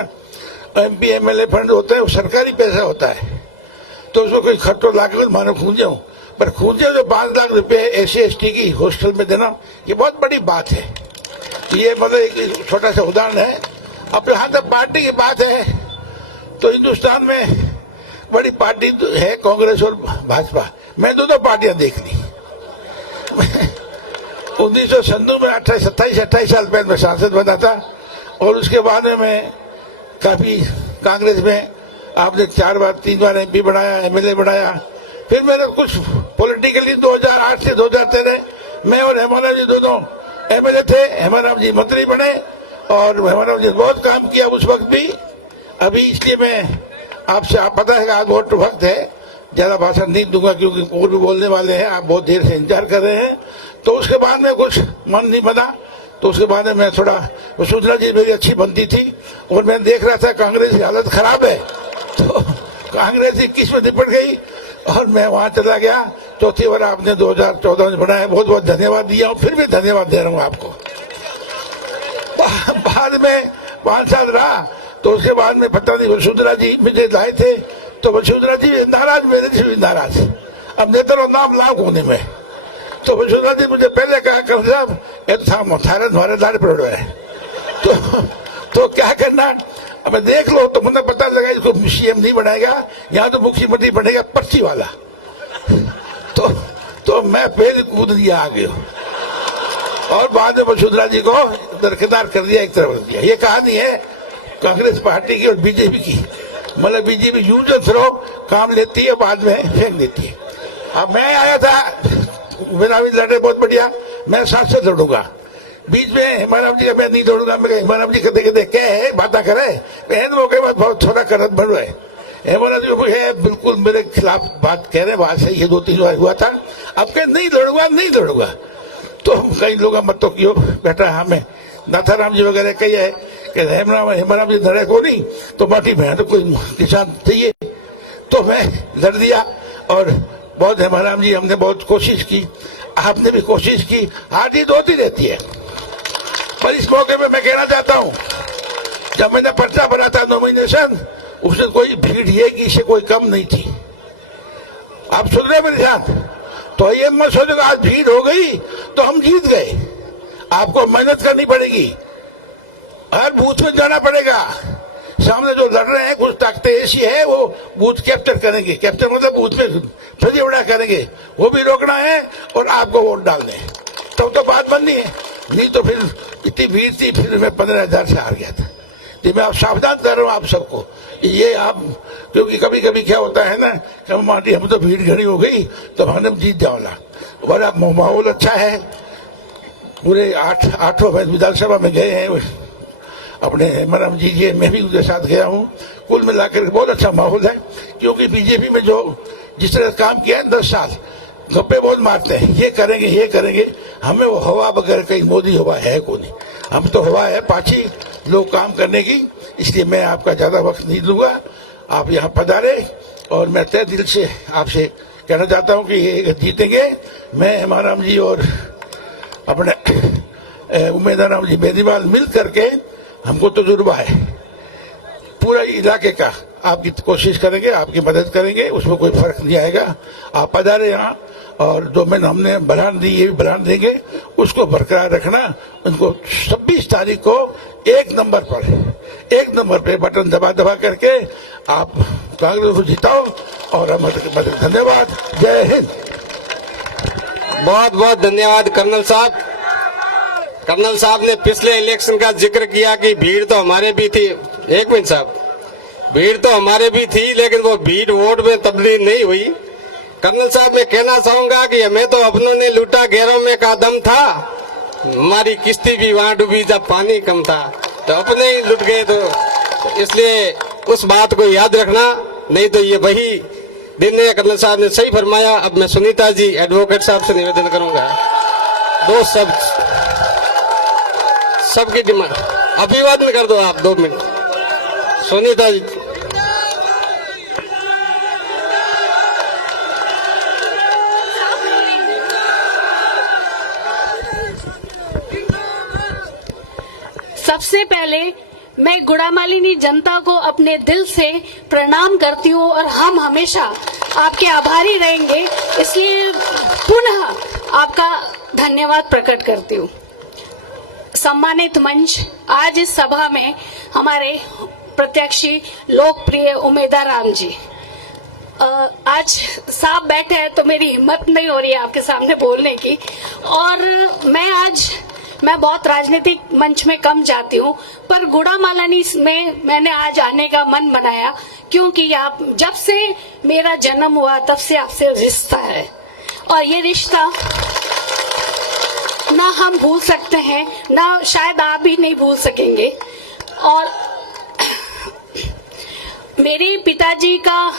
एमपी एमएलए फंड होता है, वो सरकारी पैसा होता है, तो उसमें कोई खर्चो लागत मानो खूंजे हो, पर खूंजे जो 5 लाख रुपए SC/ST की हॉस्टल में देना, ये बहुत बड़ी बात है। ये मतलब एक छोटा सा उदाहरण है। अब यहाँ तक पार्टी की बात है, तो हिंदुस्तान में बड़ी पार्टी है कांग्रेस और भाजपा। मैं दोनों पार्टियां देख ली। 1997 में 27-28 साल पहले मैं सांसद बना था, और उसके बाद में मैं काफी कांग्रेस में आपने 4 बार 3 बार MP बनाया, MLA बनाया। फिर मैंने कुछ पॉलिटिकली 2008 से 2013 मैं और हेमाराम जी दोनों MLA थे। हेमाराम जी मंत्री बने और हेमाराम जी बहुत काम किया उस वक्त भी। अभी इसलिए मैं आपसे, आप पता है कि आज बहुत वक्त है, ज्यादा भाषण नहीं दूंगा क्योंकि और भी बोलने वाले हैं, आप बहुत देर से इंतजार कर रहे हैं। तो उसके बाद में कुछ मन नहीं बना, तो उसके बाद में मैं थोड़ा, वसुंधरा जी मेरी अच्छी बनती थी और मैं देख रहा था कांग्रेस की हालत खराब है, तो कांग्रेस 21 में निपट गई और मैं वहां चला गया। चौथी बार आपने 2014 में बनाया, बहुत बहुत धन्यवाद दिया और फिर भी धन्यवाद दे रहा हूँ आपको। बाद में 5 साल रहा, तो उसके बाद में पता नहीं वसुंधरा जी मुझे लाए थे, तो वसुंधरा जी नाराज, मेरे से भी नाराज। अब नेता नाम लाभ होने में, तो वसुंधरा जी मुझे पहले कहा कर साहब ये तो हमारे दार पड़ रहा है, तो क्या करना, अब देख लो। तो मुझे पता लगा इसको CM नहीं बनाएगा, यहाँ तो मुख्यमंत्री बनेगा पर्ची वाला। तो मैं फिर कूद दिया आगे, और बाद में वसुंधरा जी को दरकिनार कर दिया, एक तरफ रख दिया। ये कहानी है कांग्रेस पार्टी की और बीजेपी की। मतलब बीजेपी यूज एंड थ्रो काम लेती है, बाद में फेंक देती है। अब मैं आया था, मेरा भी लड़े बहुत बढ़िया, मैं सांसद लड़ूंगा। बीच में हेमाराम जी का मैं नहीं दौड़ूंगा। मैं हेमाराम जी कहते कहते क्या है बात करे, बहन मौके बाद बहुत थोड़ा करत बन रहा है। हेमाराम जी है बिल्कुल मेरे खिलाफ बात कह रहे, बात सही है, 2-3 बार हुआ था। अब कह नहीं दौड़ूंगा। तो कई लोग मत तो क्यों बैठा, हमें नाथाराम जी वगैरह कही है कि हेमाराम जी लड़े को नहीं, तो बाकी मैं तो कोई किसान चाहिए, तो मैं लड़ दिया। और बहुत हेमाराम जी हमने बहुत कोशिश की, आपने भी कोशिश की, हार जीत होती रहती है। पर इस मौके पे मैं कहना चाहता हूं, जब मैंने पर्चा भरा था नॉमिनेशन, उसमें कोई भीड़ ये की से कोई कम नहीं थी। आप सुन रहे मेरे साथ, तो ये मत सोचो आज भीड़ हो गई तो हम जीत गए। आपको मेहनत करनी पड़ेगी, हर बूथ में जाना पड़ेगा। सामने जो लड़ रहे हैं कुछ ताकतें ऐसी है, वो बूथ कैप्चर करेंगे, कैप्चर मतलब बूथ में फर्जीवाड़ा करेंगे, वो भी रोकना है और आपको वोट डालने हैं, तब तो बात बननी है। नहीं तो फिर इतनी भीड़ थी, फिर मैं 15,000 से हार गया था। तो मैं आप सावधान कर रहा हूँ आप सबको, ये आप, क्योंकि कभी कभी क्या होता है ना कि माटी हम तो भीड़ घड़ी हो गई तो हमने जीत जाओला। बड़ा माहौल अच्छा है, पूरे 8 विधानसभा में गए हैं अपने हेमाराम जी मैं भी उनके साथ गया हूँ। कुल मिलाकर बहुत अच्छा माहौल है, क्योंकि बीजेपी में जो जिस तरह काम किया है 10 साल, गप्पे बहुत मारते हैं, ये करेंगे। हमें वो हवा बगैर कहीं मोदी हवा है को नहीं, हम तो हवा है पाछी लोग काम करने की। इसलिए मैं आपका ज्यादा वक्त नहीं लूंगा, आप यहाँ पधारे और मैं तय दिल से आपसे कहना चाहता हूँ कि ये जीतेंगे। मैं हेमाराम जी और अपने उमेदराम जी बेनीवाल मिल करके, हमको तजुर्बा है पूरा इलाके का, आपकी कोशिश करेंगे, आपकी मदद करेंगे, उसमें कोई फर्क नहीं आएगा। आप पधारे यहाँ और जो मैंने हमने बढ़ान दी ये भी बढ़ान देंगे, उसको बरकरार रखना। उनको 26 तारीख को एक नंबर पे बटन दबा करके आप कांग्रेस को जिताओ और हमारे मदद। धन्यवाद, जय हिंद। बहुत बहुत धन्यवाद कर्नल साहब। कर्नल साहब ने पिछले इलेक्शन का जिक्र किया कि भीड़ तो हमारे भी थी। एक मिनट साहब, भीड़ तो हमारे भी थी, लेकिन वो भीड़ वोट में तब्दील नहीं हुई। कर्नल साहब मैं कहना चाहूंगा कि हमें तो अपनों ने लूटा, गैरों में का दम था, हमारी किश्ती भी वहां डूबी जब पानी कम था, तो अपने ही लुट गए। तो इसलिए उस बात को याद रखना, नहीं तो ये वही दिन है। कर्नल साहब ने सही फरमाया। अब मैं सुनीता जी एडवोकेट साहब से निवेदन करूंगा, दो शब्द सबकी डिमांड अभिवादन कर दो आप 2 मिनट। सुनीता जी। सबसे पहले मैं गुड़ामालिनी जनता को अपने दिल से प्रणाम करती हूँ और हम हमेशा आपके आभारी रहेंगे, इसलिए पुनः आपका धन्यवाद प्रकट करती हूँ। सम्मानित मंच, आज इस सभा में हमारे प्रत्याशी लोकप्रिय उमेदराम जी आज साहब बैठे हैं, तो मेरी हिम्मत नहीं हो रही है आपके सामने बोलने की। और मैं बहुत राजनीतिक मंच में कम जाती हूँ, पर गुड़ामालानी में मैंने आज आने का मन बनाया, क्योंकि आप जब से मेरा जन्म हुआ तब से आपसे रिश्ता है, और ये रिश्ता ना हम भूल सकते हैं, ना शायद आप भी नहीं भूल सकेंगे। और मेरे पिताजी का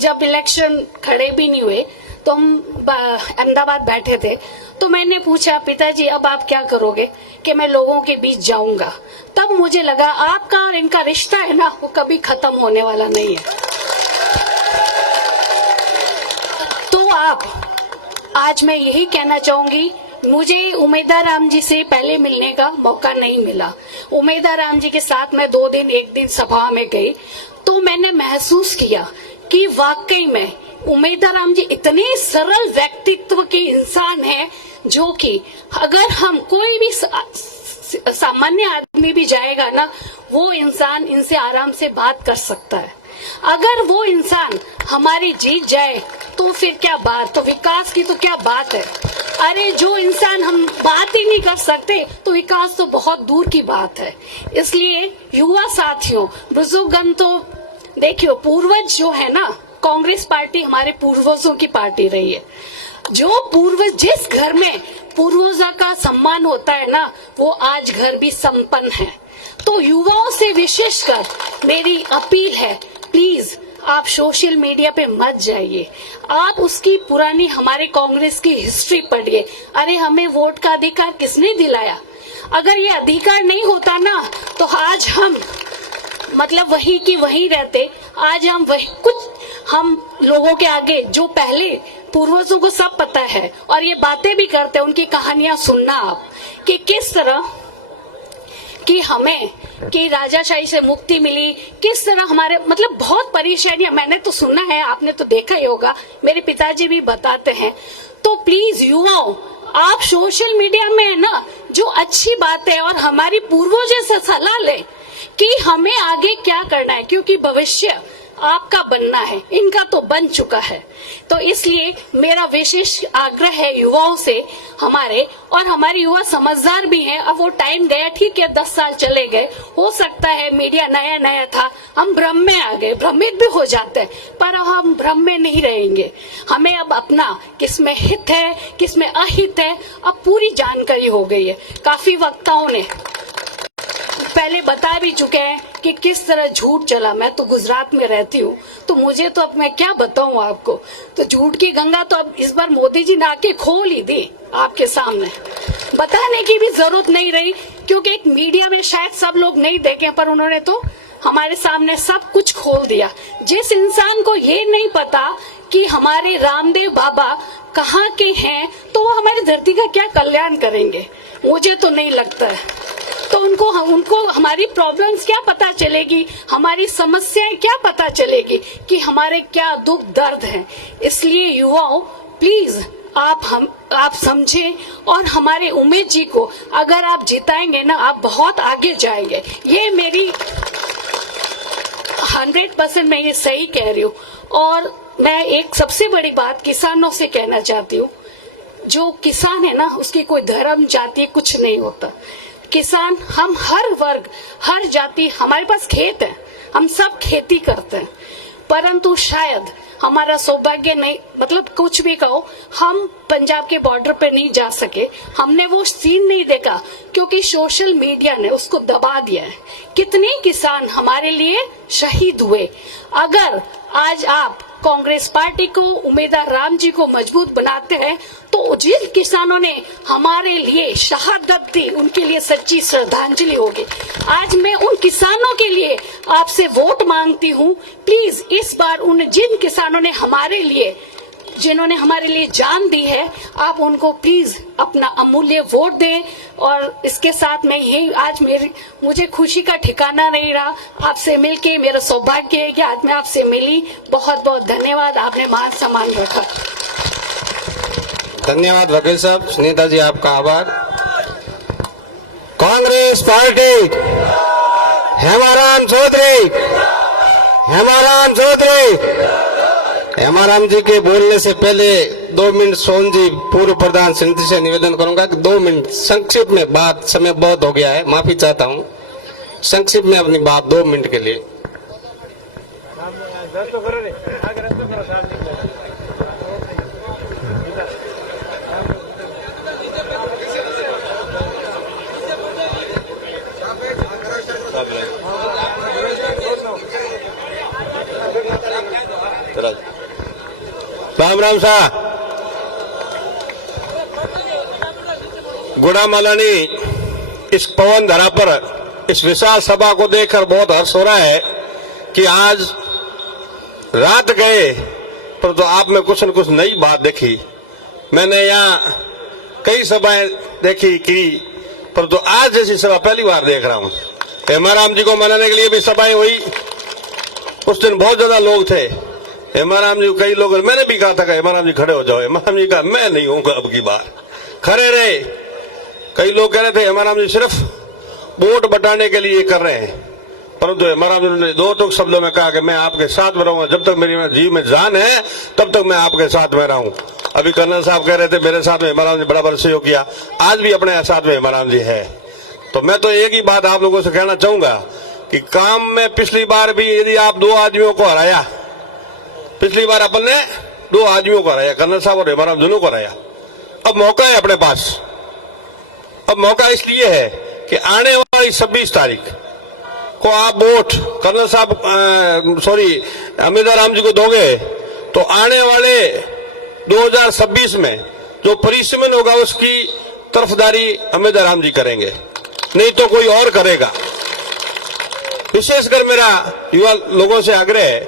जब इलेक्शन खड़े भी नहीं हुए तो हम अहमदाबाद बैठे थे, तो मैंने पूछा पिताजी अब आप क्या करोगे, कि मैं लोगों के बीच जाऊंगा। तब मुझे लगा आपका और इनका रिश्ता है ना, वो कभी खत्म होने वाला नहीं है। तो आज मैं यही कहना चाहूंगी, मुझे उमेदराम जी से पहले मिलने का मौका नहीं मिला। उमेदराम जी के साथ मैं 2 दिन 1 दिन सभा में गई, तो मैंने महसूस किया कि वाकई में उमेदराम जी इतने सरल व्यक्तित्व के इंसान हैं, जो कि अगर हम कोई भी सामान्य आदमी भी जाएगा ना, वो इंसान इनसे आराम से बात कर सकता है। अगर वो इंसान हमारी जीत जाए तो फिर क्या बात, तो विकास की तो क्या बात है। अरे जो इंसान हम बात ही नहीं कर सकते तो विकास तो बहुत दूर की बात है। इसलिए युवा साथियों, बुजुर्गन, तो देखियो पूर्वज जो है ना, कांग्रेस पार्टी हमारे पूर्वजों की पार्टी रही है। जो पूर्वज, जिस घर में पूर्वजों का सम्मान होता है ना, वो आज घर भी संपन्न है। तो युवाओं से विशेषकर मेरी अपील है, प्लीज आप सोशल मीडिया पे मत जाइए, आप उसकी पुरानी हमारे कांग्रेस की हिस्ट्री पढ़िए। अरे हमें वोट का अधिकार किसने दिलाया? अगर ये अधिकार नहीं होता ना, तो आज हम वही की वही रहते। आज हम हम लोगों के आगे, जो पहले पूर्वजों को सब पता है और ये बातें भी करते हैं, उनकी कहानियां सुनना आप, कि किस तरह कि हमें कि राजाशाही से मुक्ति मिली, किस तरह हमारे बहुत परेशानियां मैंने तो सुना है, आपने तो देखा ही होगा, मेरे पिताजी भी बताते हैं। तो प्लीज युवाओं, आप सोशल मीडिया में है ना जो अच्छी बात है और हमारी पूर्वजों से सलाह लें कि हमें आगे क्या करना है, क्योंकि भविष्य आपका बनना है, इनका तो बन चुका है। तो इसलिए मेरा विशेष आग्रह है युवाओं से, और हमारे युवा समझदार भी हैं। अब वो टाइम गया, ठीक है 10 साल चले गए, हो सकता है मीडिया नया नया था, हम भ्रम में आ गए, भ्रमित भी हो जाते हैं, पर हम भ्रम में नहीं रहेंगे। हमें अब अपना किसमें हित है किसमें अहित है अब पूरी जानकारी हो गई है। काफी वक्ताओं ने पहले बता भी चुके हैं कि किस तरह झूठ चला। मैं तो गुजरात में रहती हूँ, तो मुझे तो अब मैं क्या बताऊं आपको। तो झूठ की गंगा तो अब इस बार मोदी जी ने आके खोल ही दी आपके सामने, बताने की भी जरूरत नहीं रही, क्योंकि एक मीडिया में शायद सब लोग नहीं देखे, पर उन्होंने तो हमारे सामने सब कुछ खोल दिया। जिस इंसान को ये नहीं पता कि हमारे रामदेव बाबा कहाँ के हैं, तो वो हमारी धरती का क्या कल्याण करेंगे, मुझे तो नहीं लगता है। तो उनको हमारी प्रॉब्लम्स क्या पता चलेगी, हमारी समस्याएं क्या पता चलेगी कि हमारे क्या दुख दर्द हैं। इसलिए युवाओं, प्लीज आप समझें, और हमारे उमेश जी को अगर आप जिताएंगे ना, आप बहुत आगे जाएंगे। ये मेरी 100% मैं ये सही कह रही हूँ। और मैं एक सबसे बड़ी बात किसानों से कहना चाहती हूँ, जो किसान है ना, उसकी कोई धर्म जाति कुछ नहीं होता। किसान हम हर वर्ग हर जाति, हमारे पास खेत है, हम सब खेती करते हैं, परंतु शायद हमारा सौभाग्य नहीं, मतलब कुछ भी कहो, हम पंजाब के बॉर्डर पे नहीं जा सके। हमने वो सीन नहीं देखा क्योंकि सोशल मीडिया ने उसको दबा दिया है। कितने किसान हमारे लिए शहीद हुए। अगर आज आप कांग्रेस पार्टी को, उम्मीदवार राम जी को मजबूत बनाते हैं, तो जिन किसानों ने हमारे लिए शहादत दी, उनके लिए सच्ची श्रद्धांजलि होगी। आज मैं उन किसानों के लिए आपसे वोट मांगती हूँ। प्लीज इस बार उन जिन किसानों ने हमारे लिए, जिन्होंने हमारे लिए जान दी है, आप उनको प्लीज अपना अमूल्य वोट दें। और इसके साथ मैं यही, आज मुझे खुशी का ठिकाना नहीं रहा। आपसे मिलके मेरा सौभाग्य है कि आज मैं आपसे मिली। बहुत बहुत धन्यवाद, आपने मान सम्मान रखा। धन्यवाद वकील साहब। सुनीता जी आपका आभार। कांग्रेस पार्टी, हेमाराम चौधरी, हेमाराम चौधरी। हेमाराम जी के बोलने से पहले 2 मिनट सोन जी, पूर्व प्रधान समिति से निवेदन करूंगा कि 2 मिनट संक्षिप्त में बात, समय बहुत हो गया है, माफी चाहता हूं, संक्षिप्त में अपनी बात 2 मिनट के लिए। राम राम साहब। गुड़ा मालानी इस पवन धरा पर इस विशाल सभा को देखकर बहुत हर्ष हो रहा है कि आज रात गए पर तो आप में कुछ न कुछ नई बात देखी। मैंने यहाँ कई सभाएं देखी की, पर तो आज जैसी सभा पहली बार देख रहा हूँ। हेमाराम जी को मनाने के लिए भी सभाएं हुई। उस दिन बहुत ज्यादा लोग थे। हेमाराम जी, कई लोग, मैंने भी कहा था कि हेमाराम जी खड़े हो जाओ। हेमाराम जी कहा मैं नहीं हूँ, अब की बार खड़े रहे। कई लोग कह रहे थे हेमाराम जी सिर्फ वोट बटाने के लिए कर रहे हैं, परंतु हेमाराम जी ने 2 टूक शब्दों में कहा कि मैं आपके साथ में रहूंगा, जब तक मेरी जी में जान है तब तक मैं आपके साथ में रहूं। अभी कर्नल साहब कह रहे थे मेरे साथ में हेमाराम जी बड़ा सहयोग किया, आज भी अपने साथ में हेमाराम जी है। तो मैं तो एक ही बात आप लोगों से कहना चाहूंगा कि काम में पिछली बार भी यदि आप 2 आदमियों को हराया, पिछली बार अपन ने 2 आदमियों को हराया, कर्नल साहब और हेमाराम दोनों को हराया। अब मौका है अपने पास। अब मौका इसलिए है कि आने वाली 26 तारीख को आप वोट कर्नल साहब उम्मीदवार राम जी को दोगे, तो आने वाले 2026 में जो परिश्रम होगा उसकी तरफदारी उम्मीदवार राम जी करेंगे, नहीं तो कोई और करेगा। विशेषकर मेरा युवा लोगों से आग्रह है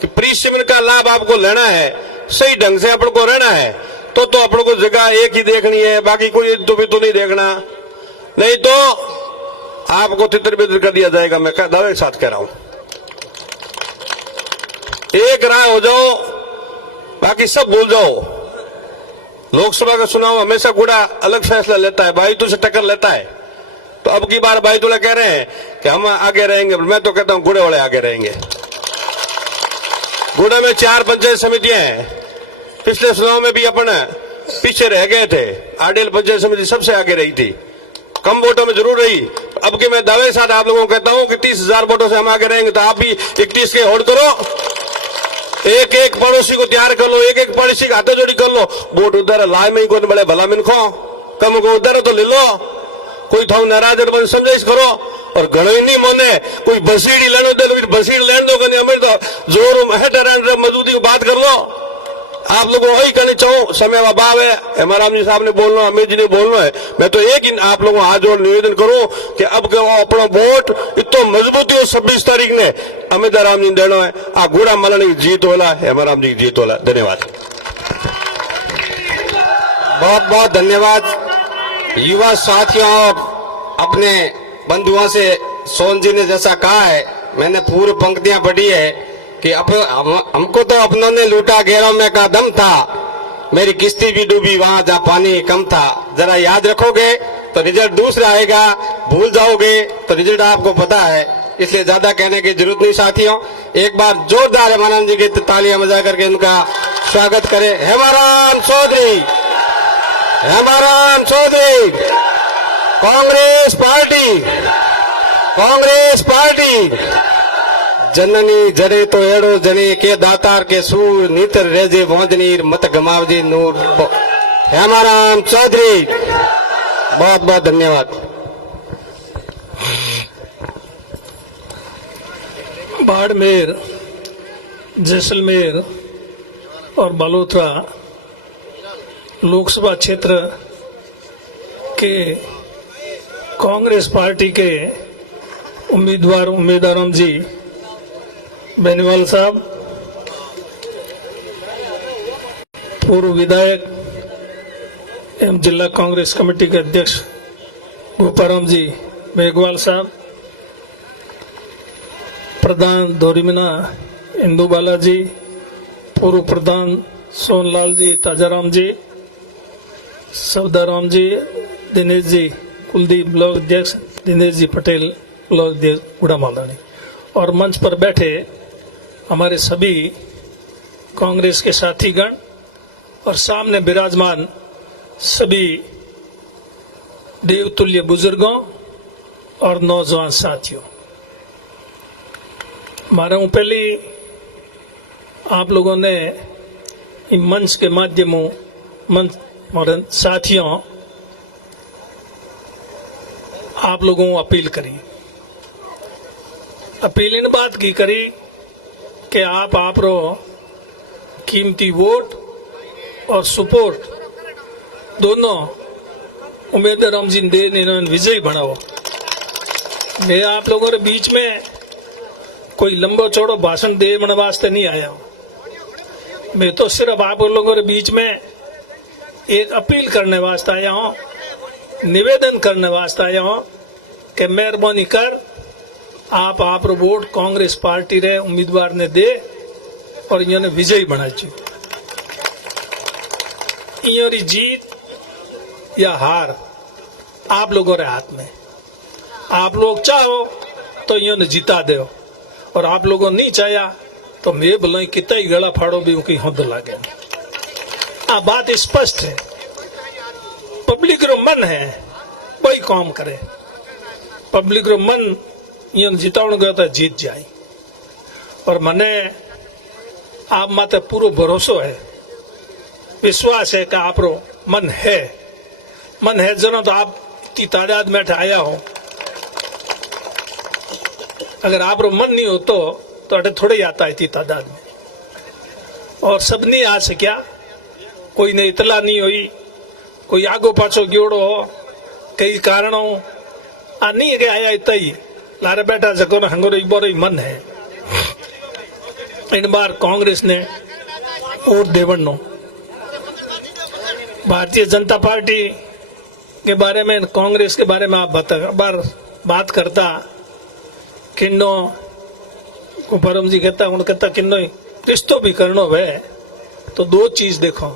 कि परिश्रम का लाभ आपको लेना है, सही ढंग से अपन को रहना है, तो अपन को जगह एक ही देखनी है, बाकी कोई तो भी तो नहीं देखना, नहीं तो आपको तितर बितर कर दिया जाएगा। मैं दावे के साथ कह रहा हूं, एक राय हो जाओ, बाकी सब भूल जाओ। लोकसभा का चुनाव हमेशा गुड़ा अलग फैसला लेता है, बाईतू से टक्कर लेता है। तो अब की बार बाईतूला कह रहे हैं कि हम आगे रहेंगे, मैं तो कहता हूं गुड़े वाले आगे रहेंगे। गुड़ा में 4 पंचायत समितियां हैं। पिछले चुनाव में भी अपन पीछे रह गए थे, आडेल पंचायत समिति सबसे आगे रही थी, कम वोटों में जरूर रही। अब के मैं दावे साथ आप लोगों को कहता हूं कि 30,000 वोटों से हम आगे रहेंगे। तो आप भी 31 के होड़ करो, एक एक पड़ोसी को तैयार कर लो, एक एक पड़ोसी का हाथों जोड़ी कर लो। वोट उधर लाए में ही कोई बड़े भला मिन खो, कम को उधर तो ले लो, कोई था नाराज बन समझाइश करो और घणो नहीं मोने कोई बसीड़ी लेनो दे तो बसीड़ लेने दो कि हमें तो जोर है मजबूती की बात कर लो। आप लोगों को वही करनी चाहो, समय अभाव है, हेमाराम जी साहब ने बोलना है, अमित जी ने बोलना है। मैं तो एक ही आप लोगों हाथ जोड़ निवेदन करूं कि अब अपना वोट इतो मजबूती हो 26 तारीख ने अमित राम जी देना है। आ गुड़ा मलानी की जीत होला, हेमाराम जी की जीत होला। धन्यवाद। बहुत बहुत धन्यवाद। युवा साथियों और अपने बंधुओं से सोन जी ने जैसा कहा है, मैंने पूर्व पंक्तियां पढ़ी है कि हमको तो अपनों ने लूटा गैरों में का दम था, मेरी किश्ती भी डूबी वहां जहाँ पानी कम था। जरा याद रखोगे तो रिजल्ट दूसरा आएगा, भूल जाओगे तो रिजल्ट आपको पता है। इसलिए ज्यादा कहने की जरूरत नहीं साथियों। एक बार जोरदार हेमाराम जी की तालियां बजा करके इनका स्वागत करें। Hemaram Chaudhary, Hemaram Chaudhary, Congress party, Congress party. जननी जड़े तो एड़ो जने के दातार के सूर नितर रेजे भोजनीर मत गमावजी नूर। हेमाराम चौधरी, बहुत बहुत धन्यवाद। बाड़मेर, जैसलमेर और बालोतरा लोकसभा क्षेत्र के कांग्रेस पार्टी के उम्मीदवार उम्मीदवारों जी बेनीवाल साहब, पूर्व विधायक एवं जिला कांग्रेस कमेटी के अध्यक्ष गोपाराम जी मेघवाल साहब, प्रधान धोरीमीना इंदू बालाजी, पूर्व प्रधान सोनलाल जी ताजाराम जी, सवदाराम जी, दिनेश जी कुलदीप ब्लॉक अध्यक्ष, दिनेश जी पटेल ब्लॉक अध्यक्ष गुड़ा मालदानी, और मंच पर बैठे हमारे सभी कांग्रेस के साथीगण और सामने विराजमान सभी देवतुल्य बुजुर्गों और नौजवान साथियों, मारा हूं पहले आप लोगों ने मंच के माध्यमों मंच और साथियों आप लोगों को अपील करी। अपील इन बात की करी कि आप रो कीमती वोट और सपोर्ट दोनों उम्मीदवार जी दे इन्होंने विजयी बनाओ। मैं आप लोगों के बीच में कोई लंबो चौड़ो भाषण देने वास्ते नहीं आया हूं। मैं तो सिर्फ आप लोगों के बीच में एक अपील करने वास्ते आया हूं, निवेदन करने वास्ते आया हूं कि मेहरबानी कर आप वोट कांग्रेस पार्टी रे उम्मीदवार ने दे और इन्होंने विजयी बना चाहिए। इनकी जीत या हार आप लोगों के हाथ में। आप लोग चाहो तो इन्होंने जिता दो और आप लोगों नहीं चाहा तो मैं बोलो कितना ही गला फाड़ो भी उनकी हद लागे। आ बात स्पष्ट है, पब्लिक रो मन है वही काम करे। पब्लिक रो मन इन जितावण गयो तो जीत जाए और मने आप माते पूरो भरोसो है, विश्वास है कि आप रो मन है जनो तो आप की तादाद में आया हो। अगर आप रो मन नहीं हो तो अटे थोड़े ही आता है इतनी तादाद में। और सब नहीं आ सकिया, कोई ने इतला नहीं हुई, कोई आगो पाछो गियोड़ो हो, कई कारणों आ नहीं के आया इतना ही लारे बैठा जको न हंगोरो इबोरो मन है। इन बार कांग्रेस ने वोट देवनो। भारतीय जनता पार्टी के बारे में, कांग्रेस के बारे में आप बात करता किन्नो परम जी कहता उन कहता किन्नो रिश्तो भी करनो वे तो दो चीज देखो,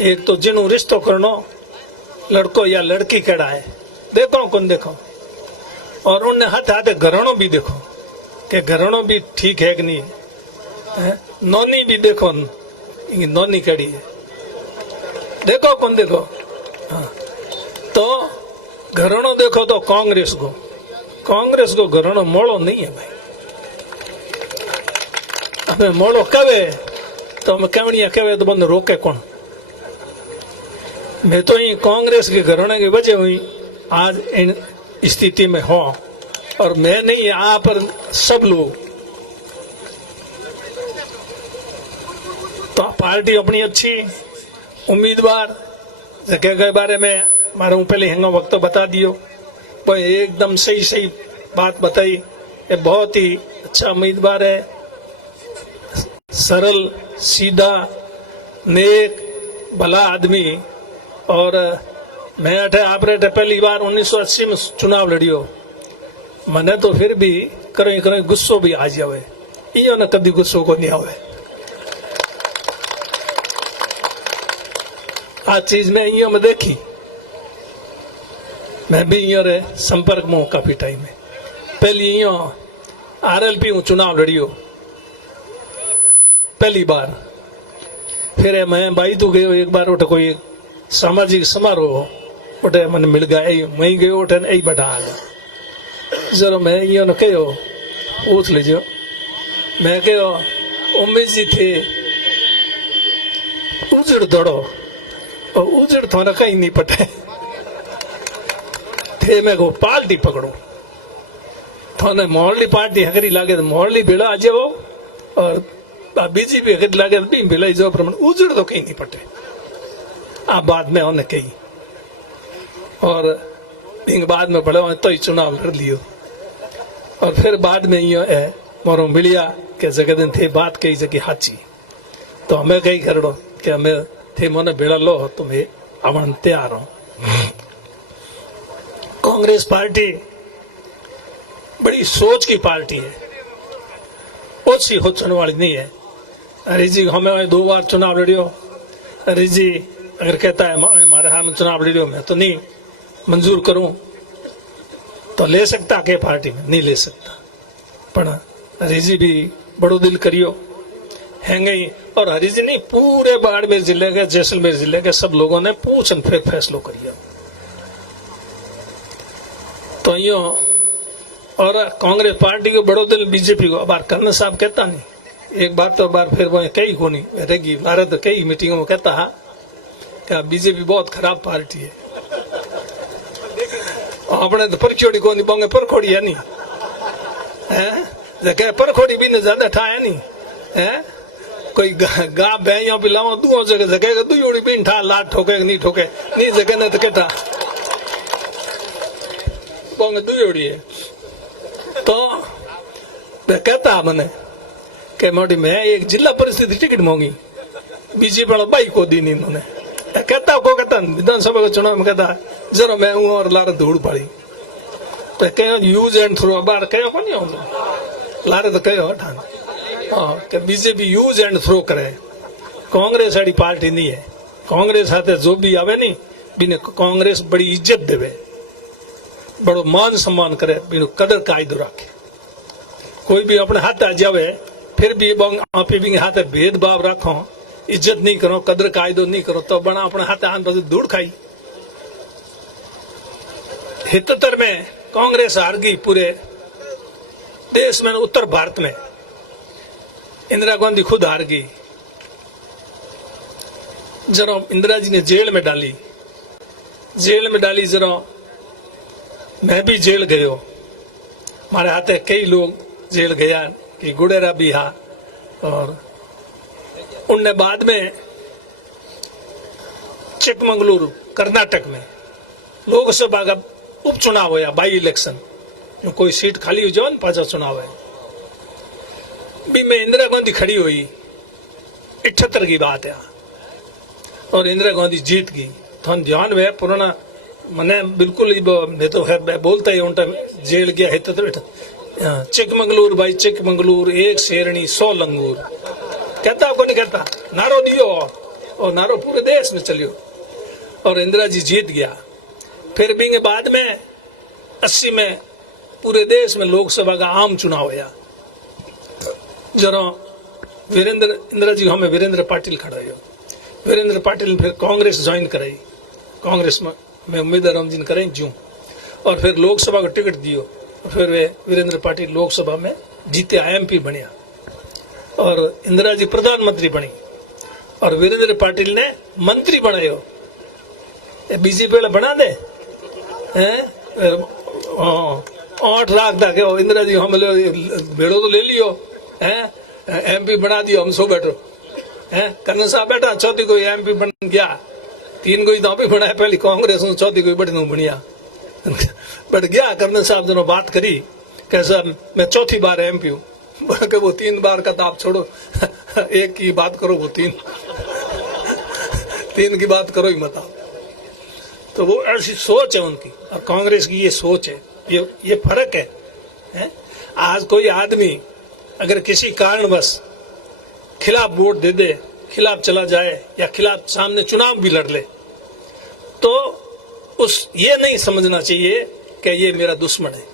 एक तो जिन्हों रिश्तो करनो लड़को या लड़की केड़ा है देखो कौन देखो, और उन्हें हाथ हाथ घराणों भी देखो कि घराणों भी ठीक है कि नहीं है। नौनी भी देखो, नौनी केड़ी है देखो कौन देखो। हाँ। तो घराणों देखो तो कांग्रेस को घराणों मोड़ो नहीं है भाई। हमें मोड़ो कवे तो हमें केवड़िया कहे तो बंद रोके कौन। मैं तो ये कांग्रेस के घराने की वजह हुई आज स्थिति में हो, और मैं नहीं, यहाँ पर सब लोग। तो पार्टी अपनी अच्छी उम्मीदवार जगह के बारे में मारे हूँ पहले हेंगो वक्त बता दियो, वो एकदम सही सही बात बताई। ये बहुत ही अच्छा उम्मीदवार है, सरल सीधा नेक भला आदमी। और मैं अठे आप रे पहली बार 1980 में चुनाव लड़ियो, मने तो फिर भी करें करें गुस्सो भी आ जावे, इो न कभी गुस्सो को नहीं आवे। आ चीज में इो में देखी, मैं भी इो रे संपर्क में हूँ काफी टाइम में। पहली इो RLP हूँ चुनाव लड़ियो पहली बार, फिर मैं भाई तो गयो एक बार उठे कोई सामाजिक समारोह उठे मन मिल गया, मैं गयो उठे यही बैठा आ गया। जरा मैं इो न कहो पूछ लीजियो, मैं कहो उम्मीद जी थे उजड़ दौड़ो, और उजड़ थोड़ा कहीं नहीं पटे थे, मैं को पार्टी पकड़ो, थोने मोहल्ली पार्टी हकरी लागे तो मोहल्ली भेड़ा आ जाओ, और बीजेपी हकरी लागे तो भी भेड़ा जाओ, पर उजड़ तो कहीं नहीं पटे। आप बाद में उन्हें कही, और बाद में बड़ा तो ही चुनाव लड़ लियो। और फिर बाद में यो है मोरो मिलिया के जगह दिन थे बात कही जगह हाची, तो हमें कही करो कि हमें थे मोने भेड़ा लो, तुम्हें आवन तैयार हो। कांग्रेस पार्टी बड़ी सोच की पार्टी है, ओछी होचने वाली नहीं है। रिजी हमें 2 बार चुनाव लड़ियो, रिजी अगर कहता है हमारे हाथ में चुनाव लड़ियो, मैं तो नहीं मंजूर करूं, तो ले सकता के पार्टी में नहीं ले सकता, पर रिजी भी बड़ो दिल करियो है गई। और हरिजी नहीं, पूरे बाड़मेर जिले के जैसलमेर जिले के सब लोगों ने पूछ फिर फैसलो करियो। तो यो और कांग्रेस पार्टी को बड़ो दिल बीजेपी को। बार कर्नल साहब कहता नहीं, एक बार तो बार फिर वो कई को नहीं रहेगी, मारे तो कई मीटिंगों में कहता है कि बीजेपी बहुत खराब पार्टी है, अपने तो परखोड़ी को नहीं बोंगे, परखोड़ी है नहीं है, परखोड़ी भी नहीं ज्यादा ठा है नहीं है, कोई गा भैया पिलाओ दो जगह जगह दुयोड़ी भी ठा लाट ठोके नहीं ठोके नहीं जगह न तो कहता बोंगे दुयोड़ी है। तो कहता मैंने कि मोटी मैं एक जिला परिषद टिकट मांगी, बीजेपी वाला बाई को दी नहीं इन्होंने, कहता को कहता विधानसभा के चुनाव में कहता जरा मैं हूं और लारे धूड़ पड़ी, तो कहो यूज एंड थ्रो, बार कहो को नहीं होगा लारे तो कहो हटान, हाँ कि बीजेपी यूज एंड थ्रो करे। कांग्रेस वाली पार्टी नहीं है, कांग्रेस हाथे जो भी आवे नहीं बिने कांग्रेस बड़ी इज्जत देवे, बड़ो मान सम्मान करे, बिनु कदर कायदो रखे। कोई भी अपने हाथ आ जावे फिर भी आप भी हाथ भेदभाव रखो, इज्जत नहीं करो, कदर कायदो नहीं करो, तो बना अपने हाथ आन बस दूर खाई। 77 में कांग्रेस हार गई पूरे देश में, उत्तर भारत में इंदिरा गांधी खुद हार गई, जरा इंदिरा जी ने जेल में डाली, जरा मैं भी जेल गयो, हमारे हाथे कई लोग जेल गया कि गुडेरा भी हा। और उनने बाद में चिकमंगलुरु कर्नाटक में लोकसभा का उपचुनाव होया, बाई इलेक्शन, कोई सीट खाली हो जाओ न पाचा चुनाव है भी में इंदिरा गांधी खड़ी हुई, 78 की बात है, और इंदिरा गांधी जीत गई। तो ध्यान में पुराना मने बिल्कुल मैं तो बोलता ही उन टाइम जेल गया है तो चिकमंगलूर भाई चिकमंगलूर, एक शेरनी 100 लंगूर, कहता आपको नहीं कहता, नारो दियो और नारो पूरे देश में चलियो, और इंदिरा जी जीत गया। फिर भी बाद में 80 में पूरे देश में लोकसभा का आम चुनाव होया, जरा इंदिरा जी हमें वीरेंद्र पाटिल खड़ा हो, वीरेंद्र पाटिल फिर कांग्रेस ज्वाइन कराई, कांग्रेस में उम्मीदवार राम जी ने करें जू, और फिर लोकसभा को टिकट दियो, फिर वे वीरेंद्र पाटिल लोकसभा में जीते, IMP बनया, और इंदिरा जी प्रधानमंत्री बनी, और वीरेंद्र पाटिल ने मंत्री बनायो। बीजेपी वाला बना दे हैं, 8 लाख था के इंदिरा जी हम भेड़ो तो ले लियो है एमपी बना दियो हम सो बैठो है कन्न साहब बैठा चौथी कोई एमपी बन गया 3 कोई तो भी बनाया पहली कांग्रेस चौथी कोई बढ़ बढ़िया बट गया कर्नल साहब दोनों बात करी कैसा मैं चौथी बार एमपी हूँ कि वो 3 बार का तो आप छोड़ो एक की बात करो वो 3 की बात करो ही मत। तो वो ऐसी सोच है उनकी और कांग्रेस की ये सोच है, ये फर्क है? आज कोई आदमी अगर किसी कारणवश खिलाफ वोट दे दे, खिलाफ चला जाए या खिलाफ सामने चुनाव भी लड़ ले तो उस ये नहीं समझना चाहिए कि ये मेरा दुश्मन है।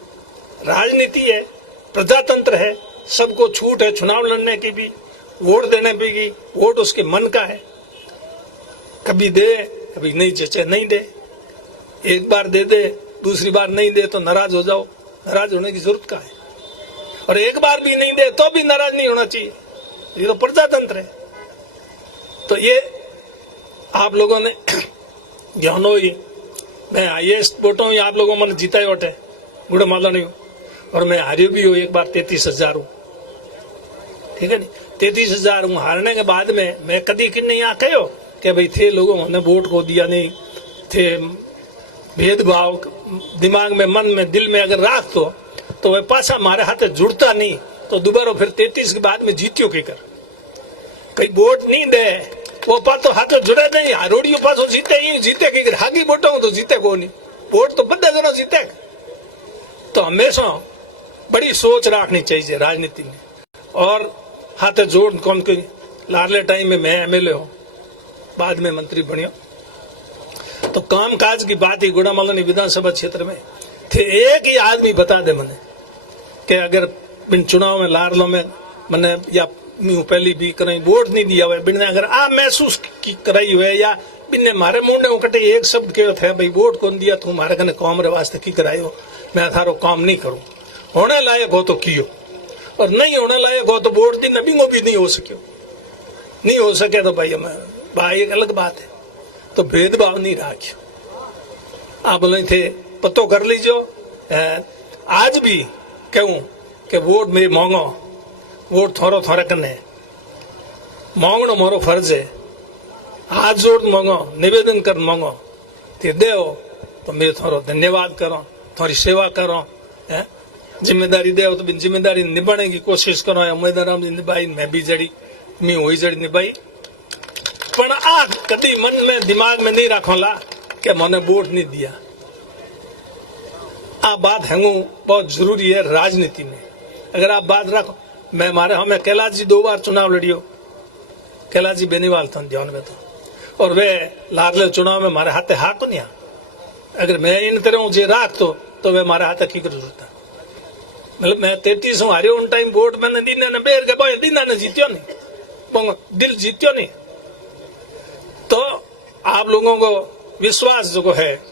राजनीति है, प्रजातंत्र है, सबको छूट है चुनाव लड़ने की भी, वोट देने की भी। वोट उसके मन का है, कभी दे कभी नहीं जचे नहीं दे, एक बार दे दे दूसरी बार नहीं दे तो नाराज हो जाओ, नाराज होने की जरूरत का है। और एक बार भी नहीं दे तो भी नाराज नहीं होना चाहिए, ये तो प्रजातंत्र है। तो ये आप लोगों ने ज्ञान हो ही मैं आईएएस वोट हूँ, आप लोगों मैंने जीता ही वोट है गुड़ माला नहीं हूँ और मैं हारियो भी हूँ एक बार 33,000 हूँ, ठीक है नहीं 33,000 हूँ। हारने के बाद में मैं कभी कि नहीं यहाँ कहो कि भाई थे लोगों ने वोट को दिया नहीं थे, भेदभाव दिमाग में मन में दिल में अगर राख तो वह पासा हमारे हाथ जुड़ता नहीं तो दोबारा फिर 33 के बाद में जीतियो के कर कहीं वोट नहीं दे वो पातो हाथ जुड़े नहीं, रोडियो पासो जीते ही जीते कि हागी वोटा तो जीते को नहीं, वोट तो बदा जना जीते। तो हमेशा बड़ी सोच रखनी चाहिए राजनीति में और हाथ जोड़ कौन के लाडले टाइम में मैं एमएलए हूँ, बाद में मंत्री बनियो। तो काम काज की बात ही गुड़ामालानी विधानसभा क्षेत्र में थे एक ही आदमी बता दे मने कि अगर बिन चुनाव में लारलो में मने या पहली भी कहीं वोट नहीं दिया हुआ बिन अगर आ महसूस की कराई हुए या बिन्ने मारे मुंडे उकटे एक शब्द कहो थे भाई वोट कौन दिया तू मारे कने काम रे वास्ते की करायो, मैं थारो काम नहीं करूं, होने लायक हो तो कियो और नहीं होने लायक हो तो वोट दी नबी भी नहीं हो सको, नहीं हो सके तो भाई एक अलग बात है। तो भेदभाव नहीं राख्यो, आप बोले थे पतो कर लीजो। आज भी कहूं कि वोट मेरे मांगो, वोट थोरो थोड़ा कने मांगनो मारो फर्ज है, हाथ जोड़ मांगो निवेदन कर मांगो ते दो तो मेरे थोरो धन्यवाद करो, थोड़ी सेवा करो, जिम्मेदारी दे तो जिम्मेदारी निभाने की कोशिश करो। उम्मीदवार निभाई मैं भी जड़ी मैं वही जड़ी निभाई पर आ कभी मन में दिमाग में नहीं रखोला कि मैंने वोट नहीं दिया। आ बात है बहुत जरूरी है राजनीति में, अगर आप बात रखो। मैं मारे हमें कैलाश जी 2 बार चुनाव लड़ियो, कैलाश जी बेनीवाल था ध्यान में तो, और वे लाडले चुनाव में मारे हाथे हाथ तो नहीं आ, अगर मैं इन तरह जे राख तो वे मारे हाथ की जरूरत है। मतलब मैं 33 हारियो उन टाइम वोट मैंने दीना ने बेर के भाई दीना ने जीतियो नहीं, दिल जीतियो नहीं। तो आप लोगों को विश्वास जो है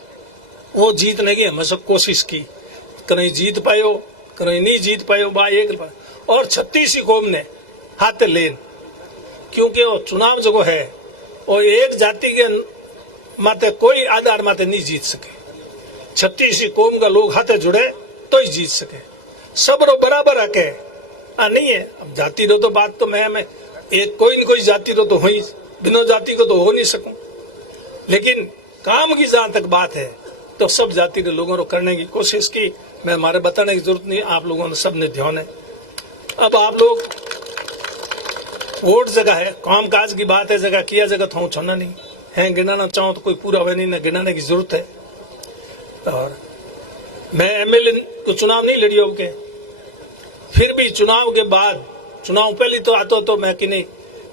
वो जीतने की हमेशा कोशिश की, कहीं जीत पायो कहीं नहीं जीत पायो बा एक और 36 कौम ने हाथ लेन, क्योंकि वो चुनाव जो है वो एक जाति के माते कोई आधार माते नहीं जीत सके, 36 कौम का लोग हाथे जुड़े तो ही जीत सके, सब रो बराबर हके नहीं है। अब जाति रो तो बात तो मैं एक कोई न कोई जाति रो तो हुई, बिना जाति को तो हो नहीं सकूं, लेकिन काम की जहां तक बात है तो सब जाति के लोगों को करने की कोशिश की। मैं हमारे बताने की जरूरत नहीं, आप लोगों ने सबने ध्यान है। अब आप लोग वोट जगह है, काम काज की बात है, जगह किया जगह थो छोना नहीं है, गिनाना चाहो तो कोई पूरा हुआ नहीं, ना गिनाने की जरूरत है। और मैं एमएलए तो चुनाव नहीं लड़ियो के, फिर भी चुनाव के बाद चुनाव पहले तो आतो तो मैं कि नहीं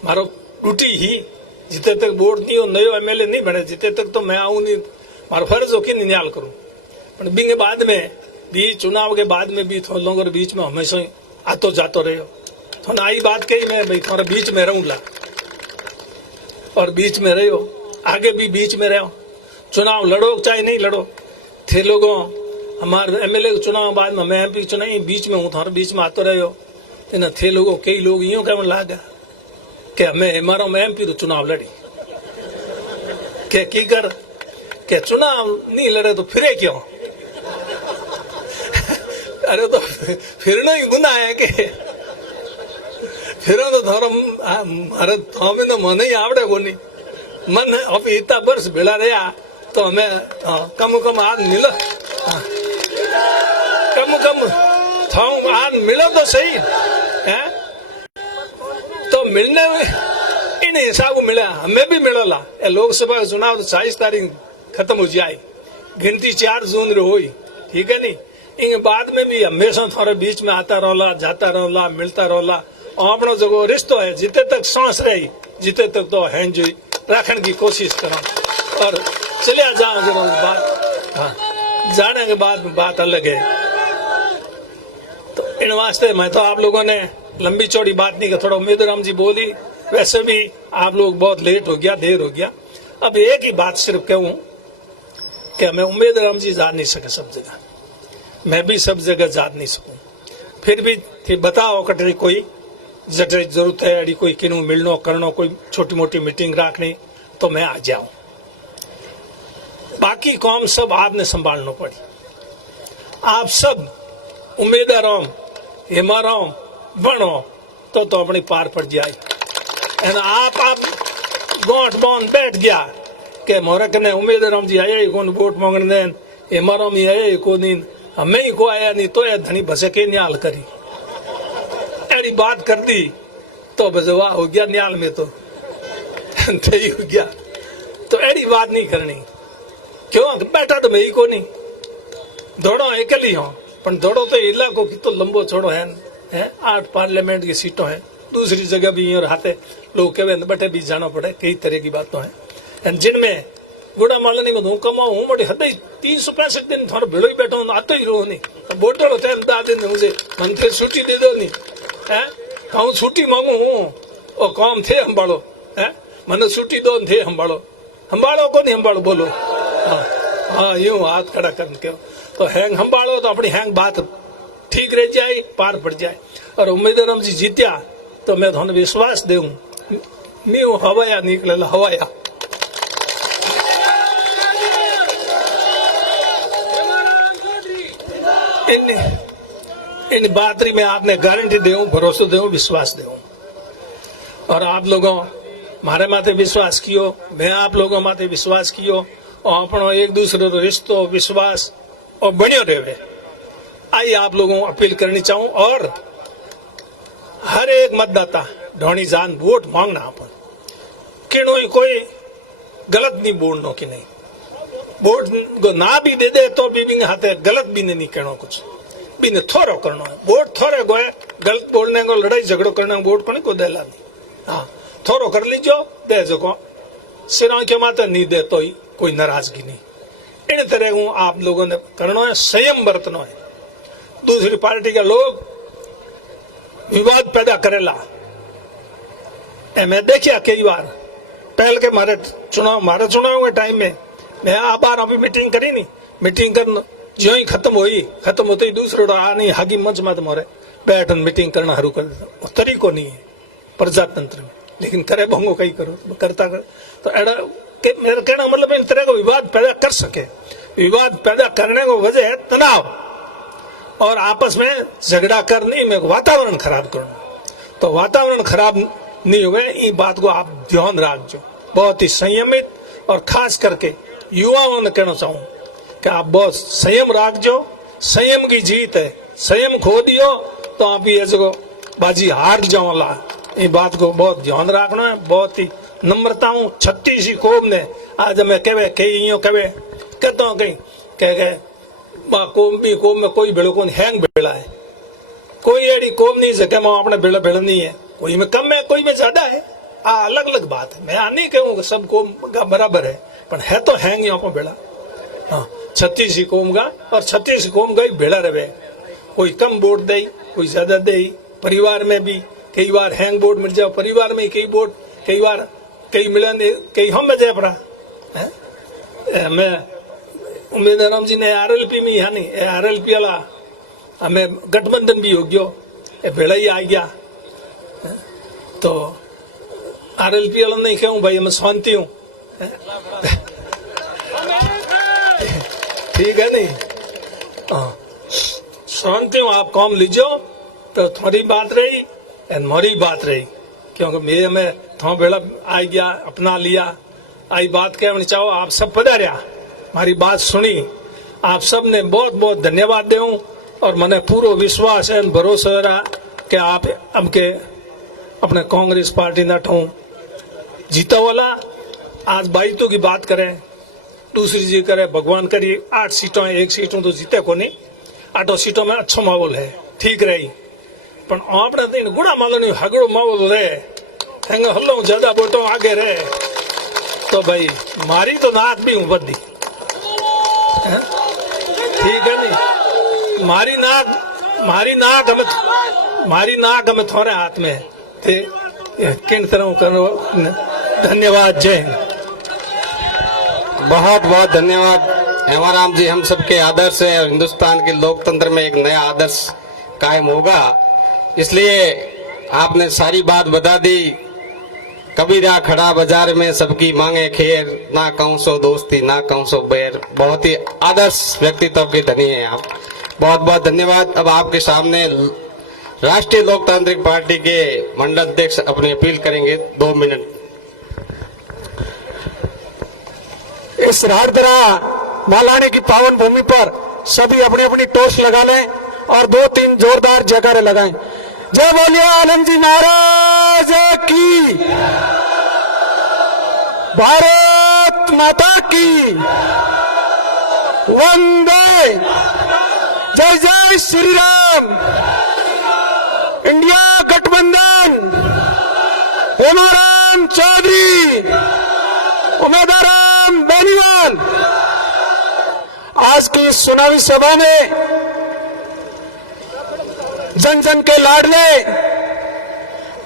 मारो ड्यूटी ही जिते तक वोट नहीं हो नयो एमएलए नहीं बने जिते तक तो मैं आऊं नहीं, मारो फर्ज हो कि निन्याल करूं। पर बिंगे बाद में भी चुनाव के बाद में भी थोड़ा लोगों के बीच में हमेशा ही आतो जातो रहो, थोड़ा आई बात कही मैं भाई थोड़ा बीच में रहूंगा और बीच में रहो, आगे भी बीच में रहो, चुनाव लड़ो चाहे नहीं लड़ो। थे लोगों हमारे एमएलए चुनाव बाद में मैं एमपी चुनाव बीच में हूँ, थोड़ा बीच में आतो रहो न थे लोगों कई लोग यूं कहने लगा कि हमें हमारा में एमपी तो चुनाव लड़ी के की कर के चुनाव नहीं लड़े तो फिरे क्यों, अरे तो फिरनो ही गुना है के फिरो तो थोड़ा अरे हमें तो मन ही आवड़े को नहीं मन अब इतना वर्ष भेड़ा रहा तो हमें कम आज मिलो कम आज मिलो तो सही है तो मिलने में इन हिसाब को मिला हमें भी मिलोला लोकसभा का चुनाव तो 27 तारीख खत्म हो जाए गिनती 4 जून रो हुई ठीक है नहीं इन बाद में भी हमेशा थोड़े बीच में आता रोला जाता रोला मिलता रोला और अपना जो रिश्तो है जितने तक सांस रही जितने तक तो है जो रखने की कोशिश करो और चलिया जाओ जरूर बात हाँ जाने के बाद बात अलग है तो इन वास्ते मैं तो आप लोगों ने लंबी चौड़ी बात नहीं कर थोड़ा उम्मीदराम जी बोली वैसे भी आप लोग बहुत लेट हो गया देर हो गया अब एक ही बात सिर्फ कहूं कि मैं उम्मीदराम जी जा नहीं सके सब जगह मैं भी सब जगह जा नहीं सकूं फिर भी बताओ कटरी कोई जटे जरूरत है अड़ी कोई किनू मिलनो करनो कोई छोटी मोटी मीटिंग रखनी तो मैं आ जाऊं बाकी काम सब आपने संभालना पड़ी आप सब उम्मीदवारों हिमारों बनो तो अपनी पार पड़ जाए आप गोट बॉन बैठ गया के मोरे कने उम्मीदवारों जी आए कौन वोट मांगने देन हिमारों में आए को नहीं हमें ही को आया नहीं तो धनी भसे के न्याल करी एड़ी बात कर दी तो बजवा हो गया न्याल में तो सही हो गया तो एड़ी बात नहीं करनी क्यों बैठा तो मैं ही को नहीं दौड़ो अकेली हो पर दौड़ो तो इलाको की तो लंबो छोड़ो है 8 पार्लियामेंट की सीटों है दूसरी जगह भी और हाथे लोग कहे बटे भी जाना पड़े कई तरह की बातों है जिनमें गुड़ा मालनी में हूँ कमाऊ हूँ बटे हद 365 दिन थोड़ा भेड़ो ही बैठो आते ही रहो नहीं बोटो होते हम दिन मुझे मन फिर छुट्टी दे दो नहीं है कहूँ छुट्टी मांगू हूँ और काम थे संभालो है मन छुट्टी दो थे संभालो को नहीं संभालो बोलो हाँ यूं हाथ खड़ा करके तो हैंग संभालो तो अपनी हैंग बात ठीक रह जाए पार पड़ जाए और उम्मीदवार जी जीत्या तो मैं थोड़ा विश्वास दूं नहीं हवाया निकले हवाया इन बातरी में आपने गारंटी दूं भरोसा दूं विश्वास दूं और आप लोगों मारे माथे विश्वास कियो मैं आप लोगों माथे विश्वास कियो और अपनो एक दूसरे रो रिश्तो विश्वास और बनियो रहे आई आप लोगों को अपील करनी चाहूं और हर एक मतदाता ढोनी जान वोट मांगना अपन किनो कोई गलत नहीं बोलना कि नहीं वोट ना भी दे दे तो भी हाथे गलत भी नहीं कहना कुछ भी ने थोड़ो करना है वोट थोड़े को है गलत बोलने को लड़ाई झगड़ो करने वोट को नहीं को देला हाँ थोड़ो कर लीजो दे जो सिरा के माते नहीं दे तो ही कोई नाराजगी नहीं इन तरह को आप लोगों ने करना है संयम बरतना है दूसरी पार्टी के लोग विवाद पैदा करेला मैं देखिया कई बार पहल के मारे चुनाव के टाइम में मैं आ बार अभी मीटिंग करी नहीं मीटिंग कर जो ही खत्म होते ही दूसरो आ नहीं हागी मंच में मोरे बैठ मीटिंग करना हरू कर देता तरीको नहीं है प्रजातंत्र में लेकिन करे भंगो कई करो करता कर तो एड़ा मेरा कहना मतलब इन तरह का विवाद पैदा कर सके विवाद पैदा करने को वजह है तनाव और आपस में झगड़ा कर नहीं मैं वातावरण खराब करना तो वातावरण खराब नहीं हुए इस बात को आप ध्यान रखो बहुत ही संयमित और खास करके युवाओं ने कहना चाहूँ कि आप बहुत संयम रखो संयम की जीत है संयम खो दियो तो आप ये जो बाजी हार जाओ ला इस बात को बहुत ध्यान रखना है बहुत ही नम्रता हूँ 36 कौम ने आज मैं कहे कई यूं कहे कहता हूँ कहीं कह कौम में कोई भेड़ो कौन हैंग भेड़ा है कोई एडी कौम नहीं जगह में अपने भेड़ा भेड़ नहीं है कोई में कम है कोई में ज्यादा है अलग अलग बात है मैं नहीं कहूँ सब कौम का बराबर है पर है तो हैंग यहाँ पर भेड़ा हाँ 36 कौम का और 36 कौम का ही भेड़ा रहे कोई कम वोट दे कोई ज्यादा दे परिवार में भी कई बार हैंग वोट मिल जाओ परिवार में कई वोट कई बार कई मिलन कई हम में जाए पड़ा मैं उम्मीदवार जी ने आरएलपी में यहाँ नहीं आरएलपी वाला हमें गठबंधन भी हो गयो भेड़ा ही आ गया तो आरएलपी वाला नहीं कहूँ भाई मैं शांति हूँ ठीक है नहीं समझते हो आप काम लीजो तो थोड़ी बात रही और मोरी बात रही, क्योंकि मेरे में थो बेड़ा आ गया अपना लिया आई बात कहना चाहो। आप सब पधारिया, हमारी बात सुनी, आप सब ने बहुत बहुत धन्यवाद दे और मैंने पूरा विश्वास है भरोसा रहा कि आप हमके अपने कांग्रेस पार्टी न ठो जीता वाला। आज 22 की बात करें, दूसरी जी करे भगवान करिए 8 सीटों 1 सीटों तो जीते को नहीं, 8 सीटों में अच्छा माहौल है, ठीक रही। पर आपने दिन गुड़ा मालूम हगड़ो माहौल रहे हेंगे हल्लो ज्यादा बोटो आगे रहे तो भाई मारी तो नाक भी ऊपर दी, ठीक है नहीं, मारी नाक हमें थोड़े हाथ में थे किन तरह करो। धन्यवाद, जय हिंद। बहुत बहुत धन्यवाद हेमाराम जी। हम सबके आदर्श है और हिंदुस्तान के लोकतंत्र में एक नया आदर्श कायम होगा, इसलिए आपने सारी बात बता दी। कबीरा खड़ा बाजार में सबकी मांगे खैर, ना कहूं सो दोस्ती ना कहूं सो बैर। बहुत ही आदर्श व्यक्तित्व के धनी है आप, बहुत बहुत धन्यवाद। अब आपके सामने राष्ट्रीय लोकतांत्रिक पार्टी के मंडल अध्यक्ष अपनी अपील करेंगे, 2 मिनट। इस राहदरा मालानी की पावन भूमि पर सभी अपनी अपनी टोर्च लगा लें और 2-3 जोरदार जयकारे लगाएं। जय बोलिए आलम जी महाराज की, भारत माता की, वंदे, जय जय श्री राम, इंडिया गठबंधन, हेमाराम चौधरी, उमेदराम बेनीवाल। आज की इस चुनावी सभा में जन जन के लाडले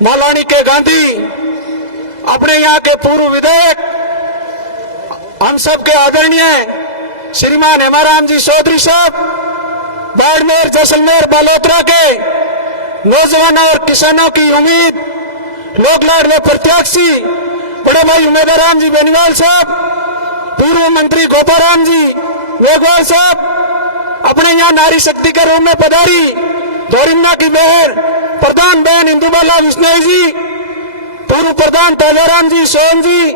मालानी के गांधी, अपने यहाँ के पूर्व विधायक, हम सब के आदरणीय श्रीमान हेमाराम जी चौधरी साहब, बाड़मेर, जैसलमेर, बालोतरा के नौजवानों और किसानों की उम्मीद, लोक लाडले प्रत्याशी बड़े भाई उमेदराम जी बेनीवाल साहब, पूर्व मंत्री गोपाराम जी मेघवाल साहब, अपने यहाँ नारी शक्ति के रूप में पधारी धोरिन्ना की बहन प्रधान बहन इंदुबाला विश्नोई जी, पूर्व प्रधान ताजाराम जी सोहन जी,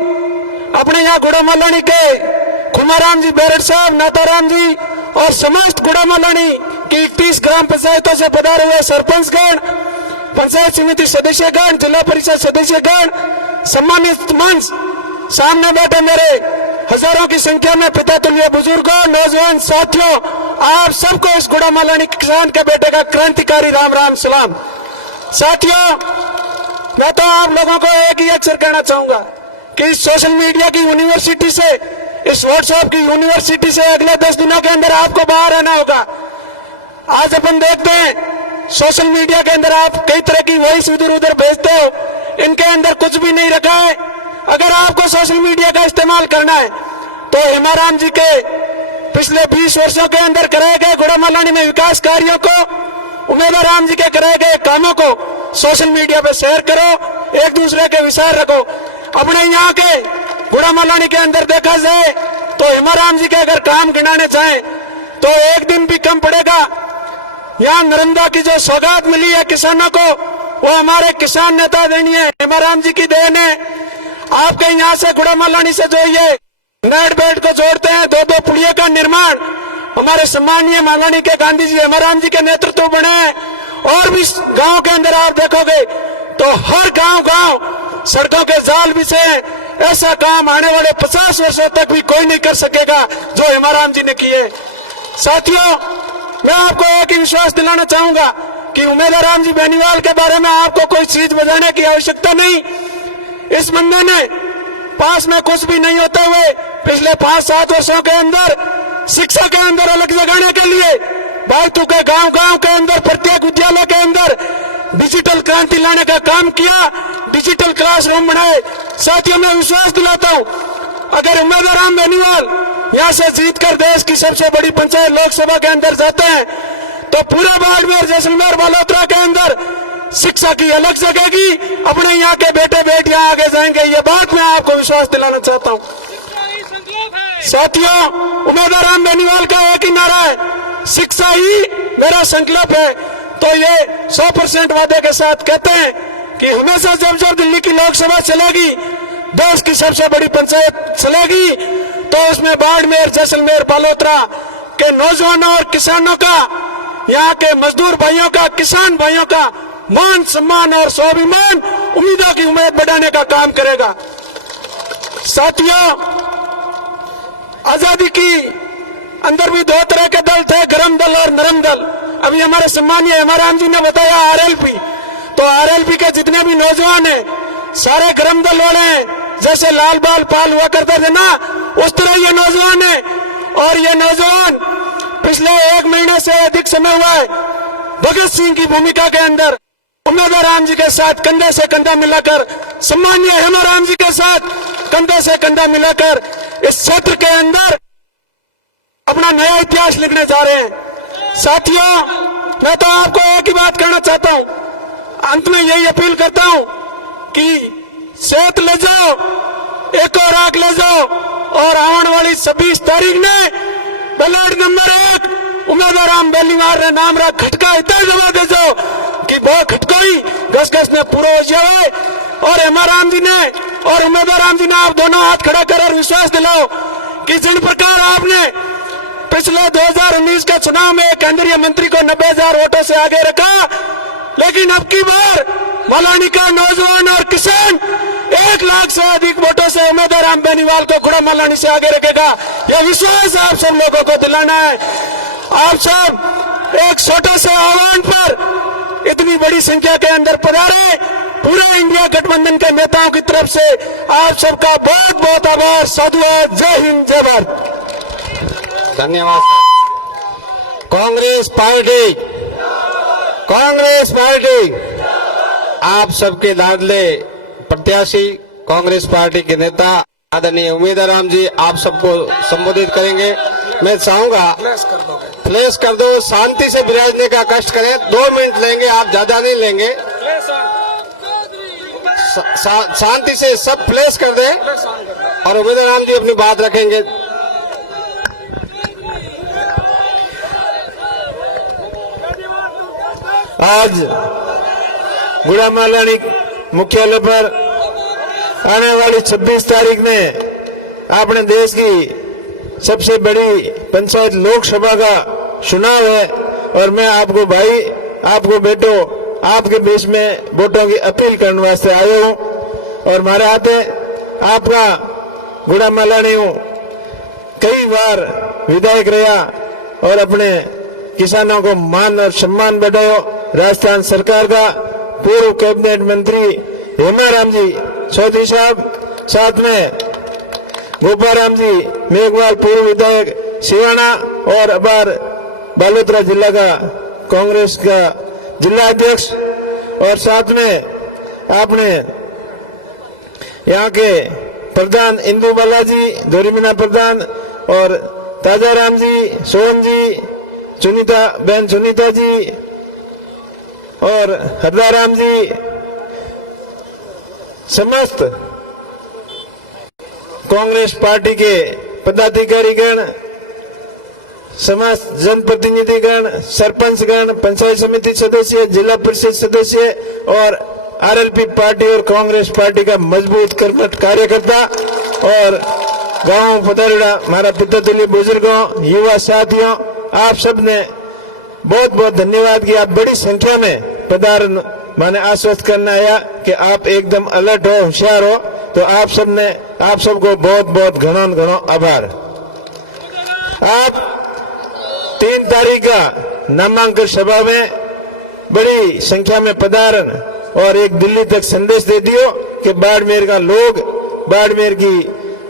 अपने यहाँ गुड़ा मलानी के खुमाराम जी बेरड साहब, नाताराम जी और समस्त गुड़ा मलानी की 31 ग्राम पंचायतों से पधारे हुए सरपंचगण, पंचायत समिति सदस्यगण, जिला परिषद सदस्यगण, सम्मानित मंच, सामने बैठे मेरे हजारों की संख्या में पिता तुल्य बुजुर्गों, नौजवान साथियों, आप सबको इस गुड़ा मालानी किसान के बेटे का क्रांतिकारी राम राम सलाम। साथियों, मैं तो आप लोगों को एक ही अक्षर कहना चाहूंगा कि इस सोशल मीडिया की यूनिवर्सिटी से, इस व्हाट्सएप की यूनिवर्सिटी से अगले 10 दिनों के अंदर आपको बाहर आना होगा। आज अपन देखते हैं सोशल मीडिया के अंदर आप कई तरह की वॉइस इधर उधर भेजते हो, इनके अंदर कुछ भी नहीं रखा है। अगर आपको सोशल मीडिया का इस्तेमाल करना है तो हेमाराम जी के पिछले 20 वर्षों के अंदर कराए गए गुड़ा मलानी में विकास कार्यों को, उमेदराम जी के कराए गए कामों को सोशल मीडिया पे शेयर करो, एक दूसरे के विचार रखो। अपने यहाँ के गुड़ा मलानी के अंदर देखा जाए तो हेमाराम जी के अगर काम गिनाने चाहें तो एक दिन भी कम पड़ेगा। यहाँ नर्मदा की जो सौगात मिली है किसानों को, वो हमारे किसान नेता देनी है, हेमाराम जी की देन है। आपके यहाँ से गुड़ा मलानी से जो ये नेट बेड को जोड़ते हैं, 2-2 पुलियों का निर्माण हमारे सम्मानीय मालानी के गांधी जी हेमाराम जी के नेतृत्व बने हैं। और भी गांव के अंदर आप देखोगे तो हर गांव सड़कों के जाल बिछे हैं। ऐसा काम आने वाले 50 वर्षों तक भी कोई नहीं कर सकेगा जो हेमाराम जी ने किए। साथियों, मैं आपको एक विश्वास दिलाना चाहूंगा कि उमेदराम जी बेनीवाल के बारे में आपको कोई चीज बताने की आवश्यकता नहीं। इस बंदे ने पास में कुछ भी नहीं होते हुए पिछले 5-7 वर्षों के अंदर शिक्षा के अंदर अलग जगाने के लिए बालतू के गांव के अंदर प्रत्येक विद्यालय के अंदर डिजिटल क्रांति लाने का काम किया, डिजिटल क्लासरूम बनाए। साथियों, मैं विश्वास दिलाता हूं, अगर उमेदराम बेनीवाल यहाँ से जीतकर देश की सबसे बड़ी पंचायत लोकसभा के अंदर जाते हैं तो पूरा बाड़मेर, जैसलमेर, बालोतरा के अंदर शिक्षा की अलग जगेगी। अपने यहाँ के बेटे बेटियां आगे जाएंगे, ये बात मैं आपको विश्वास दिलाना चाहता हूँ। साथियों, उमेदराम बेनीवाल का एक ही नारा है, शिक्षा ही मेरा संकल्प है। तो ये 100% वादे के साथ कहते हैं कि हमेशा जब जब दिल्ली की लोकसभा चलेगी, देश की सबसे बड़ी पंचायत चलेगी, तो उसमें बाड़मेर, जैसलमेर, बालोतरा के नौजवानों और किसानों का, यहाँ के मजदूर भाइयों का, किसान भाइयों का मान सम्मान और स्वाभिमान, उम्मीदों की उम्मीद बढ़ाने का काम करेगा। साथियों, आजादी की अंदर भी दो तरह के दल थे, गरम दल और नरम दल। अभी हमारे सम्मानीय हेमाराम जी ने बताया आरएलपी, तो आरएलपी के जितने भी नौजवान हैं सारे गरम दल वाले हैं। जैसे लाल बाल पाल हुआ करते थे ना, उस तरह ये नौजवान है। और ये नौजवान पिछले 1 महीने से अधिक समय हुआ है भगत सिंह की भूमिका के अंदर उम्मीदवार राम जी के साथ कंधे से कंधा मिलाकर, सम्मानीय हेमाराम जी के साथ कंधे से कंधा मिलाकर इस क्षेत्र के अंदर अपना नया इतिहास लिखने जा रहे हैं। साथियों, मैं तो आपको एक ही बात कहना चाहता हूं, अंत में यही अपील करता हूं कि सेहत ले जाओ, एक और आंख ले जाओ, और आने वाली 26 तारीख ने बैलेट नंबर 1 उम्मीदवार राम बेलीवार ने नाम रख खटका इतना जमा दे जाओ कि बहुत खटकोई घस घस में पूरा हो जाए। और हेमाराम जी ने और उम्मीदवार राम जी ने आप दोनों हाथ खड़ा कर और विश्वास दिलाओ कि जिन प्रकार आपने पिछले 2019 के चुनाव में केंद्रीय मंत्री को 90,000 वोटों से आगे रखा, लेकिन अब की बार मलानी का नौजवान और किसान 1 लाख से अधिक वोटों से उम्मीदवार राम बेनीवाल को गुड़ा मलानी से आगे रखेगा। यह विश्वास आप सब लोगों को दिलाना है। आप सब एक छोटे से आह्वान पर इतनी बड़ी संख्या के अंदर पधारे। पूरे इंडिया गठबंधन के नेताओं की तरफ से आप सबका बहुत बहुत आभार, साधुवाद। जय हिंद, जय भारत। धन्यवाद। कांग्रेस पार्टी आप सबके लाडले प्रत्याशी कांग्रेस पार्टी के नेता आदरणीय उम्मीदवार राम जी आप सबको संबोधित करेंगे। मैं चाहूंगा फ्लैश कर दो, शांति से विराजने का कष्ट करें। 2 मिनट लेंगे, आप ज्यादा नहीं लेंगे। शांति से सब फ्लैश कर दें और उम्मीदवार राम जी अपनी बात रखेंगे। आज गुड़ा मालानी मुख्यालय पर आने वाली 26 तारीख में अपने देश की सबसे बड़ी पंचायत लोकसभा का चुनाव है, और मैं आपको भाई, आपको बेटो, आपके बीच में वोटों की अपील करने वास्ते आया हूं। और हमारे हाथ आपका गुड़ा मालानी हूं, कई बार विधायक रहा और अपने किसानों को मान और सम्मान बढ़ायो। राजस्थान सरकार का पूर्व कैबिनेट मंत्री हेमाराम जी चौधरी साहब, साथ में गोपाराम जी मेघवाल पूर्व विधायक सिवाना, और अबार बालोतरा जिला का कांग्रेस का जिला अध्यक्ष, और साथ में आपने यहाँ के प्रधान इंदू बालाजी, धोरीमीना प्रधान, और ताजाराम जी, सोहन जी, सुनीता जी और हरदाराम जी, समस्त कांग्रेस पार्टी के पदाधिकारीगण, समस्त जनप्रतिनिधिगण, सरपंचगण, पंचायत समिति सदस्य, जिला परिषद सदस्य और आरएलपी पार्टी और कांग्रेस पार्टी का मजबूत कर्मठ कार्यकर्ता और गांव पधारेड़ा हमारा पिता तुल्य बुजुर्गों, युवा साथियों, आप सब ने बहुत बहुत धन्यवाद कि आप बड़ी संख्या में पधार माने आश्वस्त करना आया कि आप एकदम अलर्ट हो, होशियार हो। तो आप सबको बहुत बहुत घणो आभार। आप 3 तारीख का नामांकन सभा में बड़ी संख्या में पधारन और एक दिल्ली तक संदेश दे दियो कि बाड़मेर का लोग, बाड़मेर की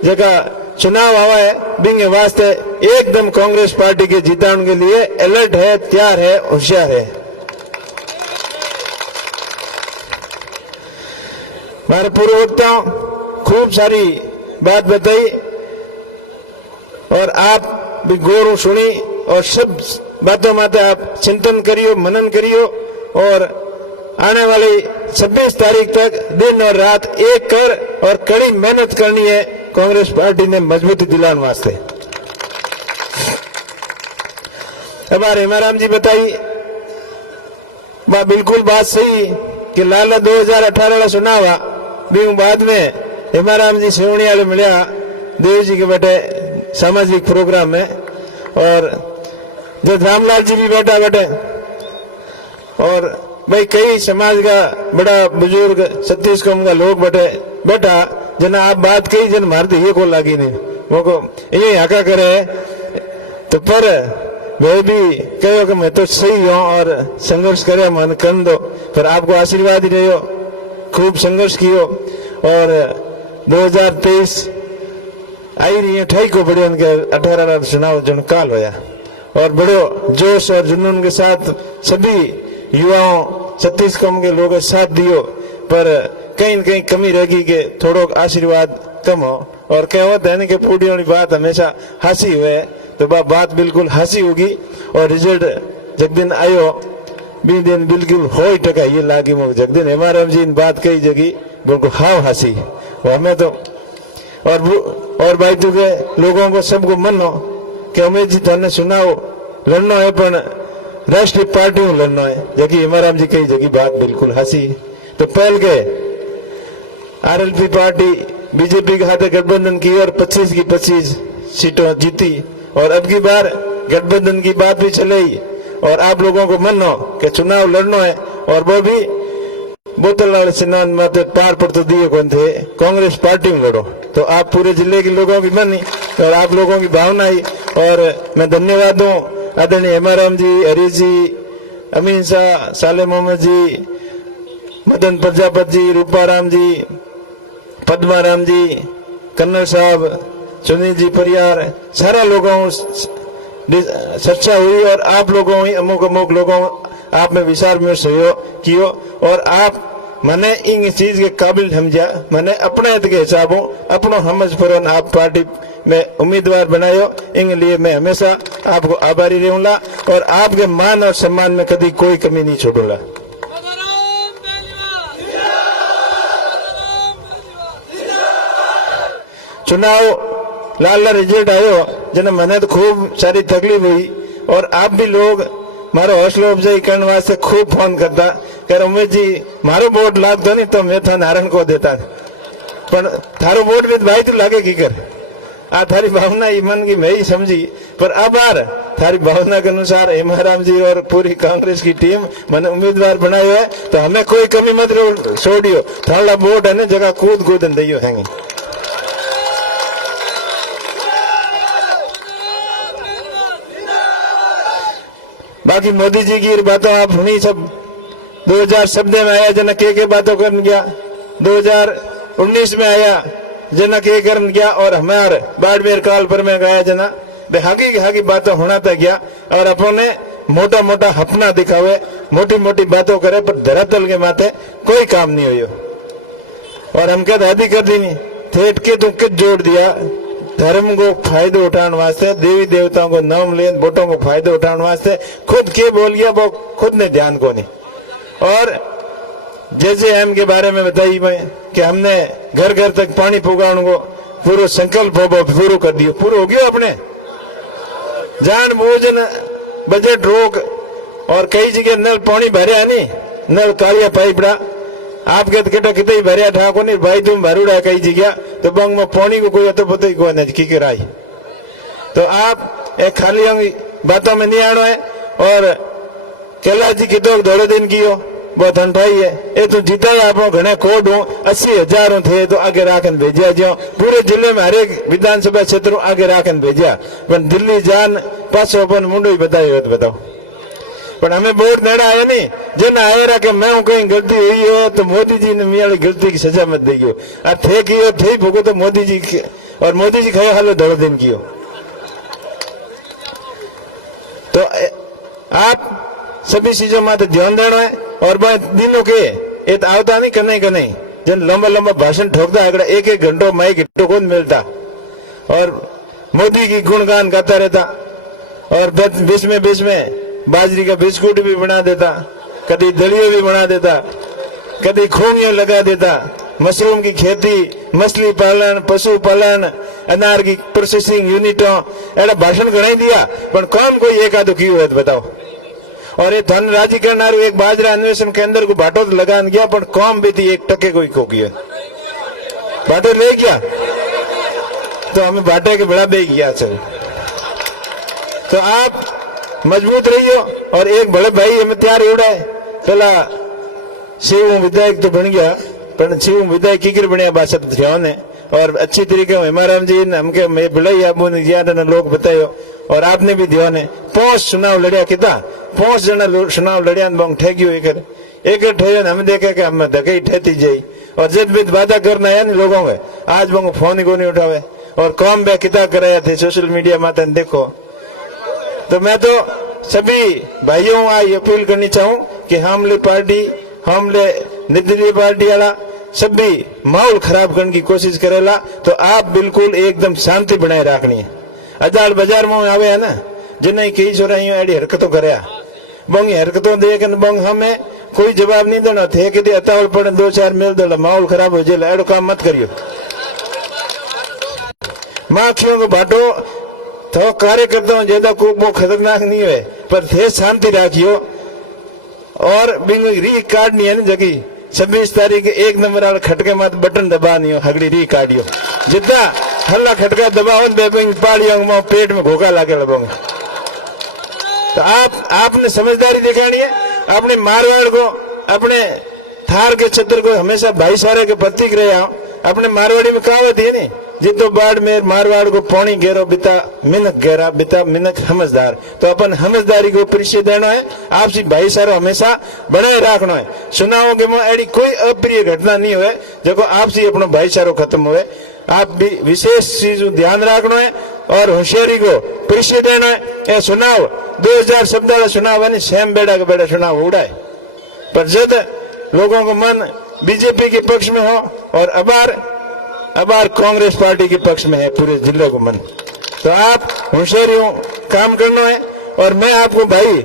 जगह चुनाव हुआ है, बिंगे वास्ते एकदम कांग्रेस पार्टी के जिताने के लिए अलर्ट है, तैयार है, होशियार है। हमारे पूर्व वक्ताओं खूब सारी बात बताई और आप भी गौर सुनी और सब बातों माते आप चिंतन करियो, मनन करियो और आने वाली 26 तारीख तक दिन और रात एक कर और कड़ी मेहनत करनी है कांग्रेस पार्टी ने मजबूती दिलाने वास्ते। हमारे हेमाराम जी बताई बिल्कुल बात सही कि लाला 2018 का चुनाव भी बाद में हेमाराम जी सिवनी वाले मिलया देव जी के बेटे सामाजिक प्रोग्राम में, और जो रामलाल जी भी बैठे और भाई कई समाज का बड़ा बुजुर्ग 36 कौम का लोग बैठा जना आप बात कही जन मारते ये को लागी नहीं वो को ये हका करे तो पर वे भी कहो कि मैं तो सही हूँ और संघर्ष करे मन कर दो, पर आपको आशीर्वाद ही रहो, खूब संघर्ष कियो और 2023 आई रही है 28 को बड़े उनके 18 चुनाव जो काल होया और बड़ो जोश और जुनून के साथ सभी युवाओं 36 कौम के लोगों साथ दियो, पर कहीं न कहीं कमी रहेगी कि थोड़ो आशीर्वाद कम हो और कहवत है कि पूरी वाली बात हमेशा हंसी हुए तो बात बिल्कुल हंसी होगी और रिजल्ट जगदिन आयो बी दिन बिल्कुल हो ही टका ये लागी मुझे जगदिन हेमाराम जी इन बात कही जगी बिल्कुल हाव हंसी हमें तो और भाई तू के लोगों को सबको मन हो कि हमें जी थाने सुनाओ लड़ना है पर राष्ट्रीय पार्टी में लड़ना है जबकि हेमाराम जी कही जगी बात बिल्कुल हंसी। तो पहल के आरएलपी पार्टी बीजेपी के हाथ गठबंधन की और 25 की 25 सीटों जीती और अब की बार गठबंधन की बात भी चलाई और आप लोगों को मन हो कि चुनाव लड़ना है और वो भी बोतल वाले स्नान मत पार पर तो दिए कौन थे कांग्रेस पार्टी में लड़ो, तो आप पूरे जिले के लोगों की मनी और आप लोगों की भावना ही और मैं धन्यवाद दूं आदरणीय हेमाराम जी, हरीश जी, अमीन शाह, साले मोहम्मद जी, मदन प्रजापत जी, रूपाराम जी, पद्माराम जी, कन्नड़ साहब, सुनील जी परियार, सारा लोगों चर्चा हुई और आप लोगों ही अमुक लोगों आप में विचार में सहयोग कियो और आप मैंने इन चीज के काबिल समझा, मैंने अपने हित के हिसाबों अपनो समझ पर आप पार्टी में उम्मीदवार बनायो, इन लिए मैं हमेशा आपको आभारी रहूंगा और आपके मान और सम्मान में कभी कोई कमी नहीं छोड़ूंगा। चुनाव लाल रिजल्ट आयो जना मैंने तो खूब सारी तकलीफ हुई और आप भी लोग मारो हौसलो अफजाई करने वास्ते खूब फोन करता कर उमेश जी मारो वोट लागतो नहीं तो मैं था नारायण को देता पर थारो वोट भी भाई तो लागे की कर आ थारी भावना ही मन की मैं ही समझी, पर अब यार थारी भावना के अनुसार हेमाराम जी और पूरी कांग्रेस की टीम मैंने उम्मीदवार बनाए है तो हमें कोई कमी मत छोड़ियो, थारा वोट है ना जगह कूद दियो हैंगे। बाकी मोदी जी की बातों आप सुनी सब 2017 में आया जना के बातों कर गया, 2019 में आया जना के करन गया और हमारे बाड़मेर काल पर में गया जना हागी बातों होना था गया और अपने मोटा मोटा हपना दिखावे मोटी मोटी बातों करे पर धरातल के माथे कोई काम नहीं हुई और हम कहते आदि कर दी नहीं ठेठ के तो कित जोड़ दिया धर्म को फायदे उठाने वास्ते देवी देवताओं को नाम ले वोटों को फायदे उठाने वास्ते खुद के बोल गया वो खुद ने ध्यान को नहीं। और जैसे एम के बारे में बताई मैं कि हमने घर घर तक पानी पहुंचाने को पूरा संकल्प पूरा कर दिया, पूरा हो गया अपने जान बूझ बजट रोक और कई जगह नल पानी भरे नहीं नल कालिया पाइपड़ा आपके केटा कितने भरिया ठाको नहीं भाई तुम भरूड़ा कई जगह तो बंग में पानी को कोई तो पता ही कोई नहीं की कराई, तो आप एक खाली बातों में नहीं आना है और कैलाश जी कितो दौड़े दिन की हो बहुत हंठाई है ये तो जीता ही आप घने कोड हो 80,000 थे तो आगे राखन भेजा जो पूरे जिले में हर एक विधानसभा क्षेत्र आगे राखन भेजा पर दिल्ली जान पास अपन मुंडो ही बतायो तो बताओ पर हमें वोट नेड़ा आया नहीं जिन आया रहा कि मैं कहीं गलती हुई है तो मोदी जी ने मियाँ गलती की सजा मत देगी थे की थे भोगो तो मोदी जी और मोदी जी खाए हालो दौड़ दिन की तो आप सभी चीजों में तो ध्यान देना है और दिनों के ये तो आवता नहीं कने जन लंबा भाषण ठोकता अगर एक घंटों माइक घंटों कौन मिलता और मोदी की गुणगान गाता रहता और बीच में बाजरी का बिस्कुट भी बना देता, कभी दलिया भी बना देता, कभी खूंगियां लगा देता, मशरूम की खेती, मछली पालन, पशु पालन, अनार की प्रोसेसिंग यूनिटों एड़ा भाषण घणाई दिया पण काम कोई एक आधो क्यों है बताओ। और ये धन राजी करनारू एक बाजरा अन्वेषण केंद्र को भाटो तो लगान गया पण काम भी थी 1 टके कोई को गया भाटो ले गया तो हमें बाटे के बड़ा दे गया। चल तो आप मजबूत रहियो। और एक बड़े भाई हमें तैयार उड़ाए पहला शिव विधायक तो बन गया पर शिव विधायक की बनया बात ध्यान है और अच्छी तरीके हेमाराम जी ने हमके बिलाई आबू ने लोग बतायो और आपने भी ध्यान है 5 चुनाव लड़िया किता 5 जना चुनाव लड़िया बंग ठेगियो एक ठेयो हम देखे कि हम धके ठेती जाई और जब भी वादा करना है ना लोगों के आज बंग फोन ही को नहीं उठावे और काम बे किता कराया थे सोशल मीडिया माता देखो। तो मैं तो सभी भाइयों आई अपील करनी चाहूं कि हमले पार्टी हमले निर्दलीय पार्टी वाला सभी माहौल खराब करने की कोशिश करेला तो आप बिल्कुल एकदम शांति बनाए रखनी है। अजाड़ बाजार में आवे है ना जिन्हें कई चोराइयों एडी हरकतों करे बंग हरकतों देख बंग हमें कोई जवाब नहीं देना थे कि अतावल पड़े 2-4 मिल दो माहौल खराब हो जाए एडो काम मत करियो। माखियों को बांटो तो कार्यकर्ता ज्यादा को वो खतरनाक नहीं है पर थे शांति रखियो और बिंग री कार्ड नहीं है ना जगी 26 तारीख 1 नंबर वाले खटके मत बटन दबा नहीं हो हगड़ी री कार्डियो जितना हल्ला खटका दबाओ पाड़ियों पेट में घोखा लागे लगोगे। तो आपने समझदारी दिखानी है अपने मारवाड़ को अपने थार के छत्र को हमेशा भाईचारे के प्रतीक रहे हो। अपने मारवाड़ी में कहावत है नहीं जितो बाढ़ में मारवाड़ को पौनी घेरो बिता मिनक घेरा बिता मिनक समझदार। तो अपन समझदारी को परिचय देना है आपसी भाईचारा हमेशा बनाए रखना है। चुनाव के में ऐसी कोई अप्रिय घटना नहीं हुए जो आपसी अपना भाईचारो खत्म हुए आप भी विशेष चीज ध्यान रखना है और होशियारी को परिचय देना है। यह चुनाव 2000 शब्द वाला चुनाव है सेम बेड़ा का बेड़ा चुनाव उड़ाए पर जब लोगों को मन बीजेपी के पक्ष में हो और अबार कांग्रेस पार्टी के पक्ष में है पूरे जिले को मन तो आप होशियारियों काम करना है। और मैं आपको भाई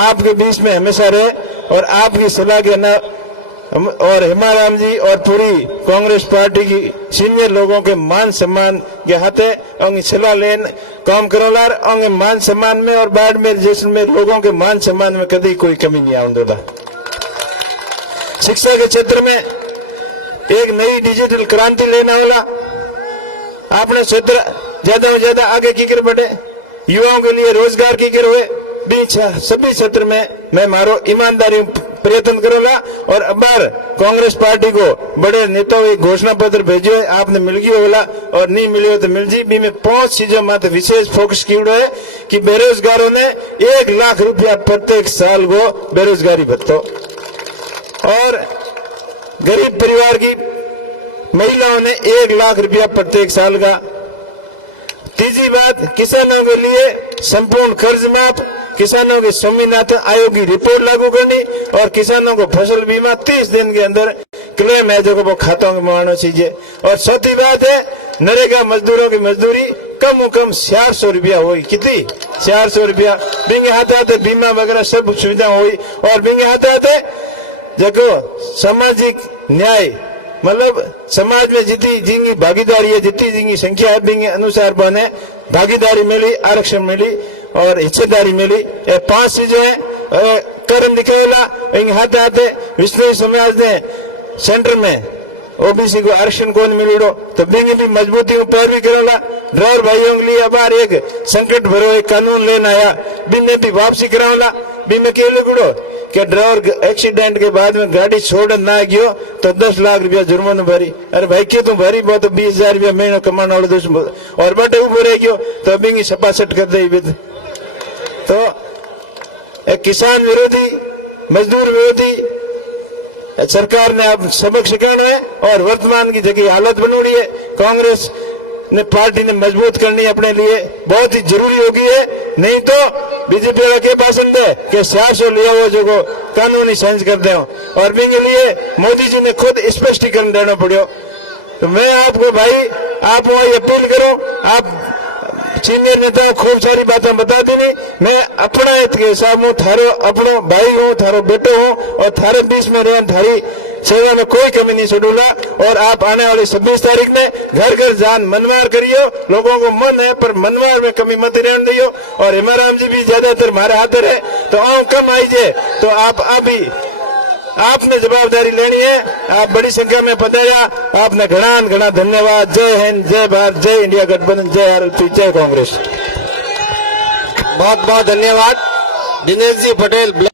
आपके बीच में हमेशा रहे और आपकी सलाह के ना और हेमाराम जी और पूरी कांग्रेस पार्टी की सीनियर लोगों के मान सम्मान के हाथे अंग सलाह लेन काम करोलार अंग मान सम्मान में और बाड़मेर जैसलमेर लोगों के मान सम्मान में कभी कोई कमी नहीं आऊंगा। शिक्षा के क्षेत्र में एक नई डिजिटल क्रांति लेने वाला आपने क्षेत्र ज्यादा से ज्यादा आगे की कर बढ़े युवाओं के लिए रोजगार की कर हुए बीच सभी क्षेत्र में मैं मारो ईमानदारी प्रयत्न करूंगा। और अबार कांग्रेस पार्टी को बड़े नेताओं एक घोषणा पत्र भेजो है आपने मिल गई होगा और नहीं मिली हो तो मिल जी भी में 5 चीजों मात्र विशेष फोकस की है कि बेरोजगारों ने 1 लाख रुपया प्रत्येक साल को बेरोजगारी भत्तो और गरीब परिवार की महिलाओं ने 1 लाख रुपया प्रत्येक साल का। तीसरी बात किसानों के लिए संपूर्ण कर्ज माफ किसानों के स्वामीनाथन आयोग की रिपोर्ट लागू करनी और किसानों को फसल बीमा 30 दिन के अंदर क्लेम है जो वो खातों में आना चाहिए। और चौथी बात है नरेगा मजदूरों की मजदूरी कम से कम 400 रुपया हुई कितनी 400 रुपया बिंगे हाथ बीमा वगैरह सब सुविधा हुई और बिंगे हाथ जगो सामाजिक न्याय मतलब समाज में जितनी जिंगी भागीदारी है जितनी जिंगी संख्या है बिंगे अनुसार बने भागीदारी मिली आरक्षण मिली और हिस्सेदारी मिली। ये 5 चीजें है कर्म दिखेला हाथ हाथे विष्णु समाज ने सेंटर में ओबीसी को आरक्षण कौन मिलो तो बिंगे भी मजबूती पैरवी करेला। ड्राइवर भाइयों के लिए अबार एक संकट भरो एक कानून लेना आया बिने भी वापसी करावला बीमे के लिखो कि ड्राइवर एक्सीडेंट के बाद में गाड़ी छोड़ ना गयो तो 10 लाख रुपया जुर्माना भरी। अरे भाई क्यों तुम भरी बहुत 20,000 रुपया महीना कमाने वाले दोस्त और बटे उभो रह गयो तो बिंगी सपासट कर दे तो एक किसान विरोधी मजदूर विरोधी सरकार ने अब सबक सिखाना है और वर्तमान की जगह हालत बनोड़ी है कांग्रेस ने पार्टी ने मजबूत करनी अपने लिए बहुत ही जरूरी होगी है। नहीं तो बीजेपी वाला के पसंद है कि 400 लिया हुआ जो को कानूनी सेंस कर दे और बिंगे लिए मोदी जी ने खुद स्पष्टीकरण देना पड़ो। तो मैं आपको भाई आप वही अपील करो आप सीनियर नेता खूब सारी बातें बता देनी मैं अपना हित के हिसाब हूँ थारो अपनो भाई हूँ थारो बेटो हूँ और थारे बीच में रहन थारी सेवा में कोई कमी नहीं छोड़ूंगा। और आप आने वाली 26 तारीख ने घर घर जान मनवार करियो, लोगों को मन है पर मनवार में कमी मत रहने दियो। और हेमाराम जी भी ज्यादातर हमारे हाथ रहे तो आओ कम आईजे, तो आप अभी आपने जवाबदारी लेनी है। आप बड़ी संख्या में पधारा, आपने घना धन्यवाद। जय हिंद, जय भारत, जय इंडिया गठबंधन, जय आरएलपी, जय कांग्रेस। बहुत बहुत धन्यवाद दिनेश जी पटेल।